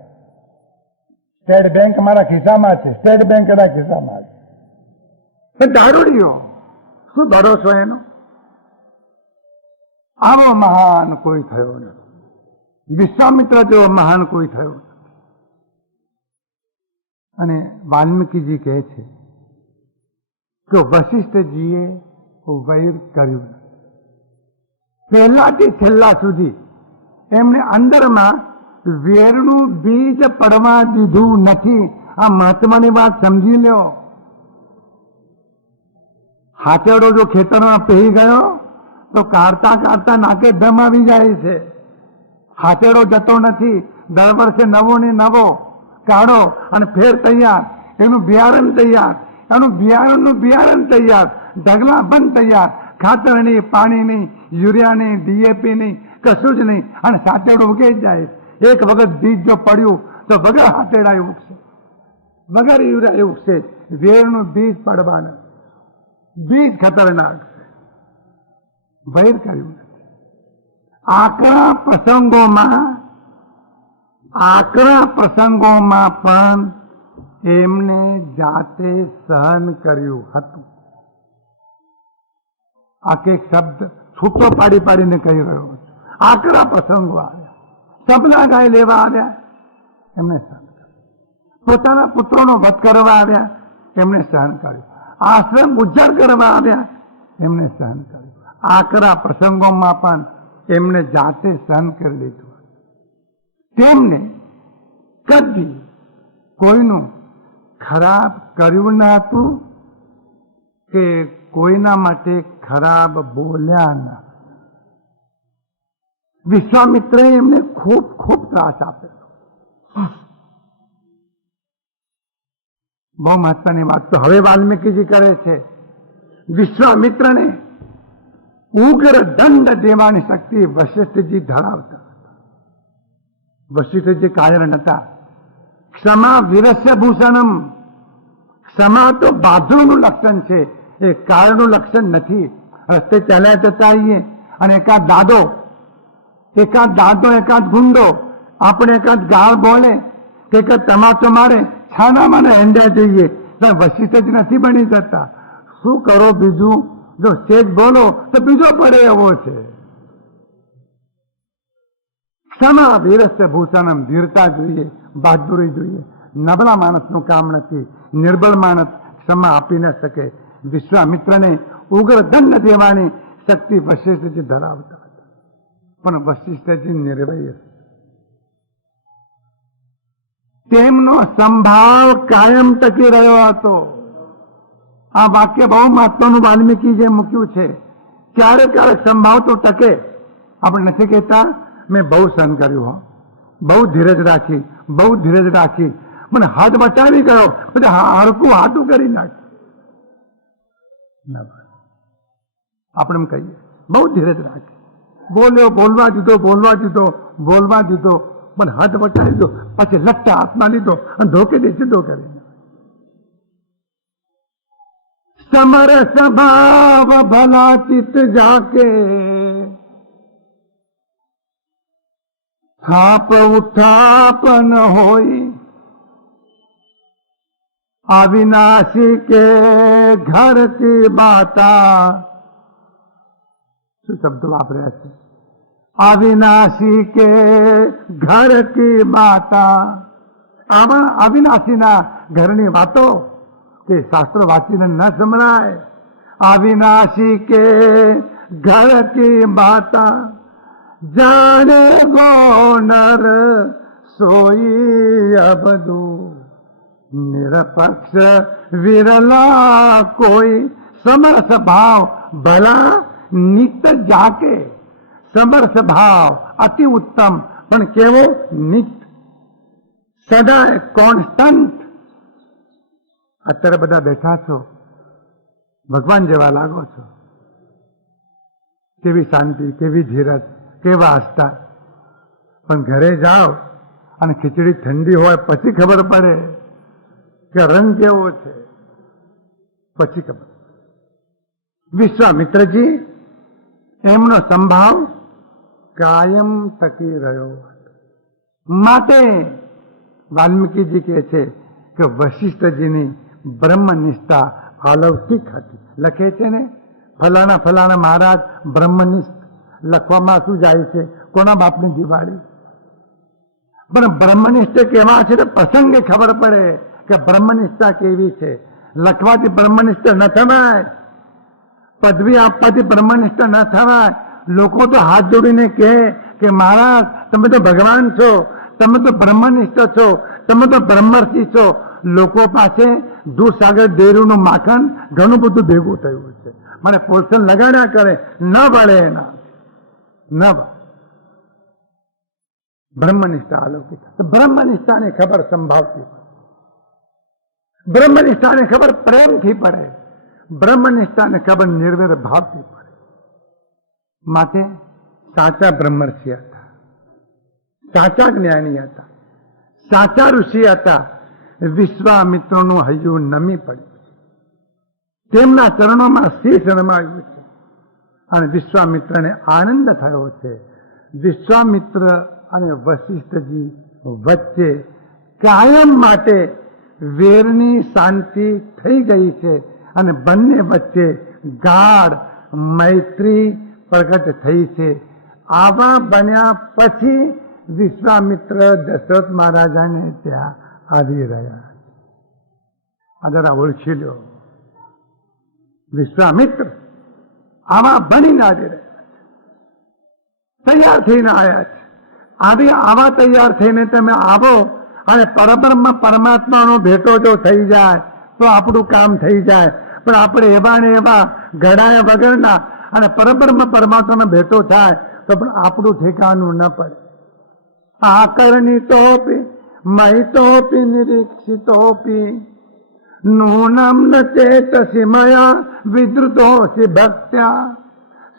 સ્ટેટ બેંક મારા ખિસ્સામાં છે, સ્ટેટ બેંક એના ખિસ્સામાં છે. દારૂડિયો શું ભરોસો એનો? આવો મહાન કોઈ થયો નથી, વિશ્વામિત્ર જેવો મહાન કોઈ થયો નથી. અને વાલ્મીકીજી કહે છે કે વશિષ્ઠજીએ વૈર કર્યું. પહેલાથી છેલ્લા સુધી એમને અંદરમાં વેરનું બીજ પડવા દીધું નથી. આ મહત્વની વાત સમજી લો. હાથેડો જો ખેતરમાં પહેરી ગયો તો કાઢતા કાઢતા નાકે દમ આવી જાય છે. હાથેડો જતો નથી. દર વર્ષે નવો ને નવો કાઢો અને ફેર તૈયાર, એનું બિયારણ તૈયાર, એનું બિયારણ તૈયાર, ઢગલા બંધ તૈયાર. ખાતર નહીં, પાણી નહીં, યુરિયા નહીં, ડીએપી નહીં, કશું જ નહીં, અને હાથેડો ઉગે જાય. એક વખત બીજ જો પડ્યું તો વગર હાથેડા ઉગશે, વગર યુરિયા ઉગશે. વેરનું બીજ પડવાના. બીજ ખતરનાક છે, વૈર કર્યું નથી. આકરા પ્રસંગોમાં પણ એમને જાતે સહન કર્યું હતું. આ એક શબ્દ છૂટો પાડીને કહી રહ્યો છું. આકરા પ્રસંગો આવ્યા, સબના ગાય લેવા આવ્યા, એમને સહન કર્યું. પોતાના પુત્રોનો વધ કરવા આવ્યા, એમને સહન કર્યું. આશ્રમ ઉજ્જડ કરવા આવ્યા, એમને સહન કર્યું. આકરા પ્રસંગોમાં પણ એમને જાતે સહન કરી લીધું. તેમને કદી કોઈનું ખરાબ કર્યું ન હતું કે કોઈના માટે ખરાબ બોલ્યા ન. વિશ્વામિત્રે એમને ખૂબ ખૂબ ત્રાસ આપેલો. બહુ મહત્વની વાત તો હવે વાલ્મીકીજી કરે છે. વિશ્વામિત્રને ઉગ્ર દંડ દેવાની શક્તિ વશિષ્ઠજી ધરાવતા હતા. વશિષ્ઠજી કાયર નતા. ક્ષમા વીરસ્ય ભૂષણમ. ક્ષમા તો બહાદુરનું લક્ષણ છે, એ કાળનું લક્ષણ નથી. રસ્તે ચાલ્યા જતા આવીએ અને એકાદ દાદો, એકાદ ગુંડો આપણે એકાદ ગાળ બોલે કે એકાદ તમાચો મારે, છાનામાં હેંડ્યા જઈએ. વશિષ્ઠ જ નથી બની જતા. શું કરો બીજું? જો સ્ટેજ બોલો તો બીજો પડે એવો છે. ક્ષમા વીરસ્ય ભૂષણમ. વીરતા જોઈએ, બહાદુરી જોઈએ. નબળા માણસનું કામ નથી. નિર્બળ માણસ ક્ષમા આપી ન શકે. વિશ્વામિત્રને ઉગ્ર દંડ દેવાની શક્તિ વશિષ્ઠજી ધરાવતા હતા, પણ વશિષ્ઠજી નિર્ભય. તેમનો સંભાવ કાયમ ટકી રહ્યો હતો. આ વાક્ય બહુ મહત્વનું વાલ્મીકીજીએ મૂક્યું છે. ક્યારેક સંભાવ તો ટકે. આપણે નથી કહેતા મેં બહુ સહન કર્યું, હો, બહુ ધીરજ રાખી, મને હાથ બચાવી ગયો, પછી હાડકું હાટું કરી નાખ્યું. આપણે એમ કહીએ બહુ ધીરજ રાખી, બોલવા દીધો, મને હાથ બચાવી દીધો, પછી લટ્ટા હાથમાં લીધો અને ધોકે દે સીધો કરી. સમર સ્વભાવ ભલા ચિત્ત જાકે, થાપ ઉઠાપ ન હોય. અવિનાશી કે ઘર કી બાતા. શું શબ્દો વાપર્યા છે? અવિનાશી કે ઘર કી બાતા. આમાં અવિનાશીના ઘરની વાતો કે શાસ્ત્ર વાંચીને ન સંભળાય. અવિનાશી કે ઘર કી બાતા, જાણે ગોનર સોઈ અબધુ. નિરપક્ષ વિરલા કોઈ. સમરસ ભાવ ભલા નિત જાકે. સમરસ ભાવ અતિ ઉત્તમ, પણ કેવો? નિત, સદા કોન્સ્ટન્ટ. અત્યારે બધા બેઠા છો, ભગવાન જેવા લાગો છો. કેવી શાંતિ, કેવી ધીરજ, કેવા હસતા. પણ ઘરે જાઓ અને ખીચડી ઠંડી હોય પછી ખબર પડે કે રંગ કેવો છે. પછી ખબર. વિશ્વામિત્રજી એમનો સંભાવ કાયમ ટકી રહ્યો. માટે વાલ્મીકીજી કહે છે કે વશિષ્ઠજીની બ્રહ્મનિષ્ઠા અલૌકિક હતી. લખે છે ને, ફલાણા મહારાજ બ્રહ્મનિષ્ઠ. લખવામાં શું જાય છે? કોના બાપની દિવાળી. પણ બ્રહ્મનિષ્ઠ કેવા છે તો પ્રસંગે ખબર પડે કે બ્રહ્મનિષ્ઠા કેવી છે. લખવાથી બ્રહ્મનિષ્ઠ ન થવાય, પદવી આપવાથી બ્રહ્મનિષ્ઠ ન થવાય. લોકો તો હાથ જોડીને કહે કે મહારાજ તમે તો ભગવાન છો, તમે તો બ્રહ્મનિષ્ઠ છો, તમે તો બ્રહ્મર્ષિ છો. લોકો પાસે દૂધસાગર ડેરીનું માખણ ઘણું બધું ભેગું થયું છે. મને પોષણ લગાડ્યા કરે, ન વળે એના, ન વળે. બ્રહ્મનિષ્ઠા અલૌકિક. બ્રહ્મનિષ્ઠાને ખબર સંભાવતી પડે, બ્રહ્મનિષ્ઠાને ખબર પ્રેમથી પડે, બ્રહ્મનિષ્ઠાને ખબર નિર્વેર ભાવથી પડે. માટે સાચા બ્રહ્મર્ષિ હતા, સાચા જ્ઞાની હતા, સાચા ઋષિ હતા. વિશ્વામિત્રનું હૈયું નમી પડ્યું. તેમના ચરણોમાં શીશ નમાવ્યું છે અને વિશ્વામિત્રને આનંદ થયો છે. વિશ્વામિત્ર અને વશિષ્ઠજી વચ્ચે કાયમ માટે વેરની શાંતિ થઈ ગઈ છે અને બંને વચ્ચે ગાઢ મૈત્રી પ્રગટ થઈ છે. આવા બન્યા પછી વિશ્વામિત્ર દશરથ મહારાજાને ત્યાં આવી રહ્યા. આ જરા ઓળખી લો. વિશ્વામિત્ર આવા બનીને આવી રહ્યા છે, તૈયાર થઈને આવ્યા છે. આવા તૈયાર થઈને તમે આવો અને પરબ્રહ્મ પરમાત્માનો ભેટો જો થઈ જાય તો આપણું કામ થઈ જાય. પણ આપણે એવા ને એવા ઘડાયા વગરના અને પરબ્રહ્મ પરમાત્માનો ભેટો થાય તો પણ આપણું ઠેકાનું ન પડે. આકર્ણિતોપી મહિતોપી નિરીક્ષિતોપી નૂનમ ન ચેતસી મયા વિદ્રુતોસી ભક્ત્યા.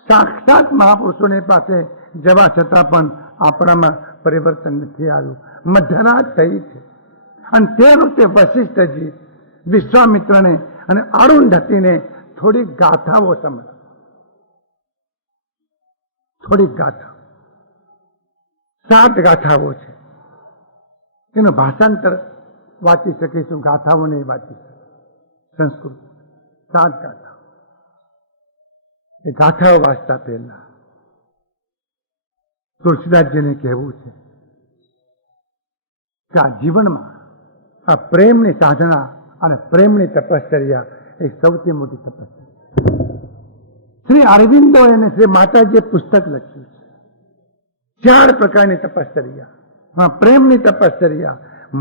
સાક્ષાત મહાપુરુષોની પાસે જવા છતાં પણ આપણામાં પરિવર્તન નથી આવ્યું. મધ્યરાત થઈ છે. અને તે વખતે વશિષ્ઠજી વિશ્વામિત્રને અને અરુંધતીને થોડીક ગાથાઓ સંભળાવી. થોડીક ગાથા 7 ગાથાઓ છે. એનું ભાષાંતર વાંચી શકીશું, ગાથાઓ નહીં વાંચી શકીશું. સંસ્કૃત 7 ગાથા. એ ગાથાઓ વાંચતા પહેલા તુલસીદાસજીને કહેવું છે કે આ જીવનમાં આ પ્રેમની સાધના અને પ્રેમની તપશ્ચર્યા એ સૌથી મોટી તપશ્ચર્યા. શ્રી અરવિંદો અને શ્રી માતાજીએ પુસ્તક લખ્યું છે. 4 પ્રકારની તપશ્ચર્યા. પ્રેમની તપશ્ચર્યા,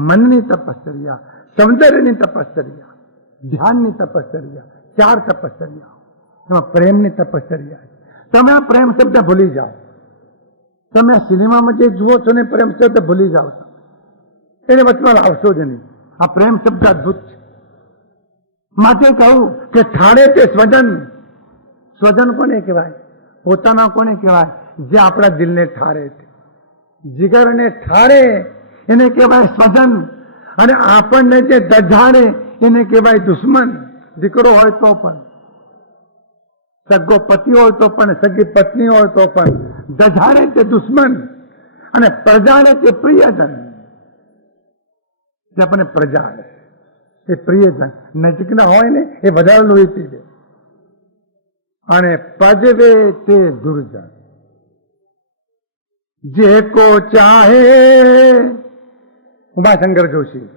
મનની તપશ્ચર્યા, સૌંદર્યની તપશ્ચર્યા, ધ્યાનની તપશ્ચર્યા. 4 તપશ્ચર્યા. એમાં પ્રેમની તપશ્ચર્યા. તમે આ પ્રેમ શબ્દ ભૂલી જાઓ. તમે આ સિનેમામાં જે જુઓ છો ને પ્રેમ શબ્દ ભૂલી જાઓ છો, એને વચમાં લાવશો જ નહીં. આ પ્રેમ શબ્દ અદભુત છે. માટે કહું કે ઠારે તે સ્વજન. સ્વજન કોને કહેવાય? પોતાના કોને કહેવાય? જે આપણા દિલને ઠારે છે, જીગરને ઠારે એને કહેવાય સ્વજન. અને આપણને જે દજાડે એને કહેવાય દુશ્મન. દીકરો હોય તો પણ, સગો પતિ હોય તો પણ, સગી પત્ની હોય તો પણ દજાડે તે દુશ્મન અને પ્રજાને તે પ્રિયજન. જે આપણને પ્રજા એ પ્રિયજન નજીકના હોય ને એ વધારે લોહી પીવે. અને પજવે તે દુર્જન. જે કો ચાહે ઉમાશંકર જોશી.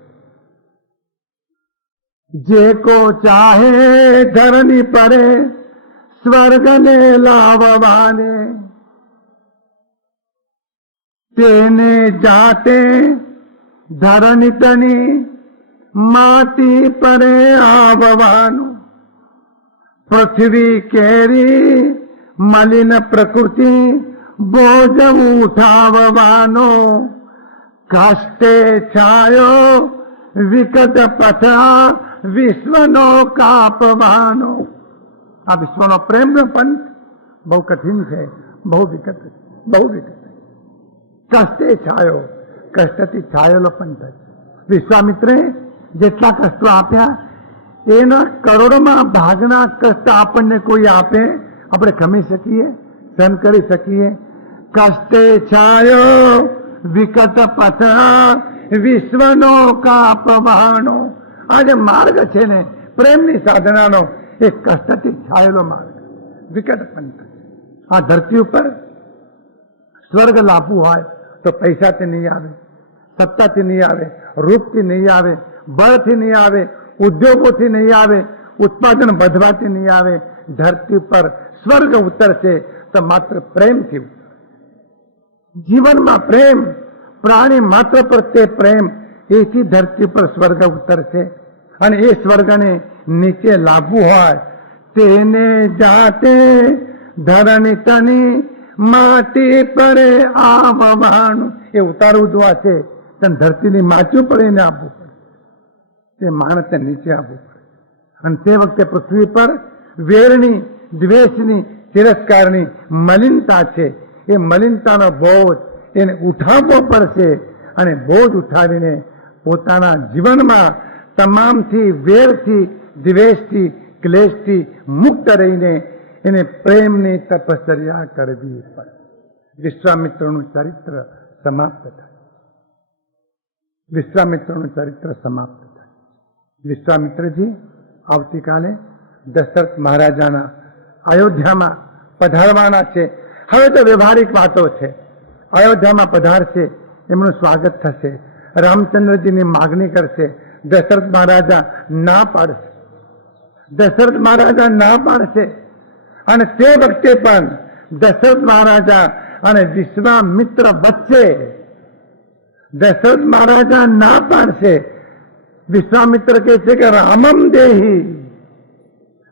જે કો ચાહે ધરણી પરે સ્વર્ગને લાવવાને તેને જાતે ધરણી તની માટી પરે આવવાનું. પૃથ્વી કેરી મલિન પ્રકૃતિ બોજ ઉઠાવવાનો. કષ્ટે છાયો વિકટ પથા વિશ્વનો કાપવાનો. આ વિશ્વનો પ્રેમનો પંથ બહુ કઠિન છે, બહુ વિકટ છે, બહુ વિકટ. કષ્ટે છાયો, કષ્ટથી છાયેલો પંથ છે. વિશ્વામિત્રે જેટલા કષ્ટો આપ્યા એના કરોડોમાં ભાગના કષ્ટ આપણને કોઈ આપે, આપણે ખમી શકીએ, સહન કરી શકીએ? કષ્ટે છાયો વિકટ પથા વિશ્વનો કાપવાનો. આ જે માર્ગ છે ને પ્રેમની સાધનાનો, એ કષ્ટથી છાયેલો માર્ગ, વિકટ પંથ. આ ધરતી ઉપર સ્વર્ગ લાભવું હોય તો પૈસાથી નહીં આવે, સત્તાથી નહીં આવે, રૂપથી નહીં આવે, બળથી નહીં આવે, ઉદ્યોગોથી નહીં આવે, ઉત્પાદન વધવાથી નહીં આવે. ધરતી પર સ્વર્ગ ઉતરશે તો માત્ર પ્રેમથી ઉતરશે. જીવનમાં પ્રેમ, પ્રાણી માત્ર પર તે પ્રેમ, એથી ધરતી પર સ્વર્ગ ઉતરશે. અને એ સ્વર્ગને નીચે લાવવું હોય તેને જાતે ધરણી તની માટી પરે આવવાનું. એ ઉતારવું જોવા છે તને ધરતીની માચું પડે એને આપવું પડે, તે માણસને નીચે આપવું પડે. અને તે વખતે પૃથ્વી પર વેરની, દ્વેષની, તિરસ્કારની મલિનતા છે. એ મલિનતાનો બોજ એને ઉઠાવવો પડશે. અને બોજ ઉઠાવીને પોતાના જીવનમાં તમામથી, વેરથી, દ્વેષથી, ક્લેશથી મુક્ત રહીને એને પ્રેમની તપશ્ચર્યા કરવી પડે. વિશ્વામિત્રનું ચરિત્ર સમાપ્ત થાય. વિશ્વામિત્રનું ચરિત્ર સમાપ્ત થાય. વિશ્વામિત્રજી આવતીકાલે દશરથ મહારાજાના અયોધ્યામાં પધારવાના છે. હવે તો વ્યવહારિક વાતો છે. અયોધ્યામાં પધારશે, એમનું સ્વાગત થશે, રામચંદ્રજીની માગણી કરશે. દશરથ મહારાજા ના પાડશે. દશરથ મહારાજા ના પાડશે અને તે વખતે પણ દશરથ મહારાજા અને વિશ્વામિત્ર વચ્ચે દશરથ મહારાજા ના પાડશે. વિશ્વામિત્ર કહે છે કે રામમ દેહી,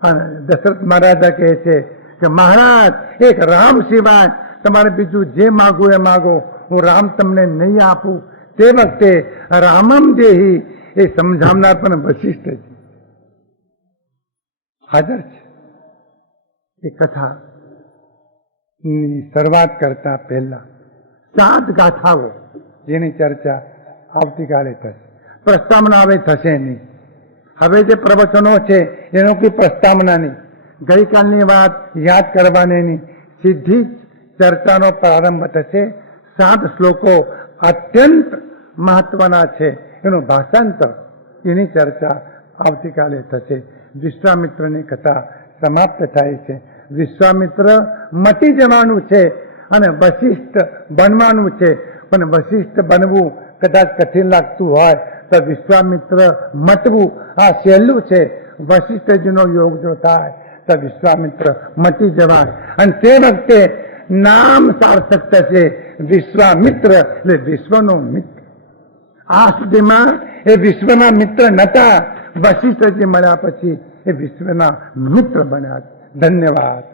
અને દશરથ મહારાજા કહે છે કે મહારાજ એક રામ સિવાય તમારે બીજું જે માગો એ માગો, હું રામ તમને નહીં આપું. તે વખતે રામમ દેહી એ સમજાવનાર પણ વશિષ્ઠજી હાજર છે. એ કથાની શરૂઆત કરતા પહેલા 7 ગાથાઓ જેની ચર્ચા આવતીકાલે થશે. પ્રસ્તાવના હવે થશે નહીં. હવે જે પ્રવચનો છે એનો કોઈ પ્રસ્તાવના નહીં. ગઈકાલની વાત યાદ કરવાની નહીં. સીધી જ ચર્ચાનો પ્રારંભ થશે. 7 શ્લોકો અત્યંત મહત્વના છે. એનું ભાષાંતર, એની ચર્ચા આવતીકાલે થશે. વિશ્વામિત્રની કથા સમાપ્ત થાય છે. વિશ્વામિત્ર મટી જવાનું છે અને વશિષ્ઠ બનવાનું છે. પણ વશિષ્ઠ બનવું કદાચ કઠિન લાગતું હોય તો વિશ્વામિત્ર મટવું આ સહેલું છે. વશિષ્ઠજીનો યોગ જો થાય તો વિશ્વામિત્ર મટી જવાય અને તે વખતે નામ સાર્થક થશે. વિશ્વામિત્ર એટલે વિશ્વનો મિત્ર. આ સુધીમાં એ વિશ્વના મિત્ર નતા. વશિષ્ઠજી મળ્યા પછી એ વિશ્વના મિત્ર બન્યા. ધન્યવાદ.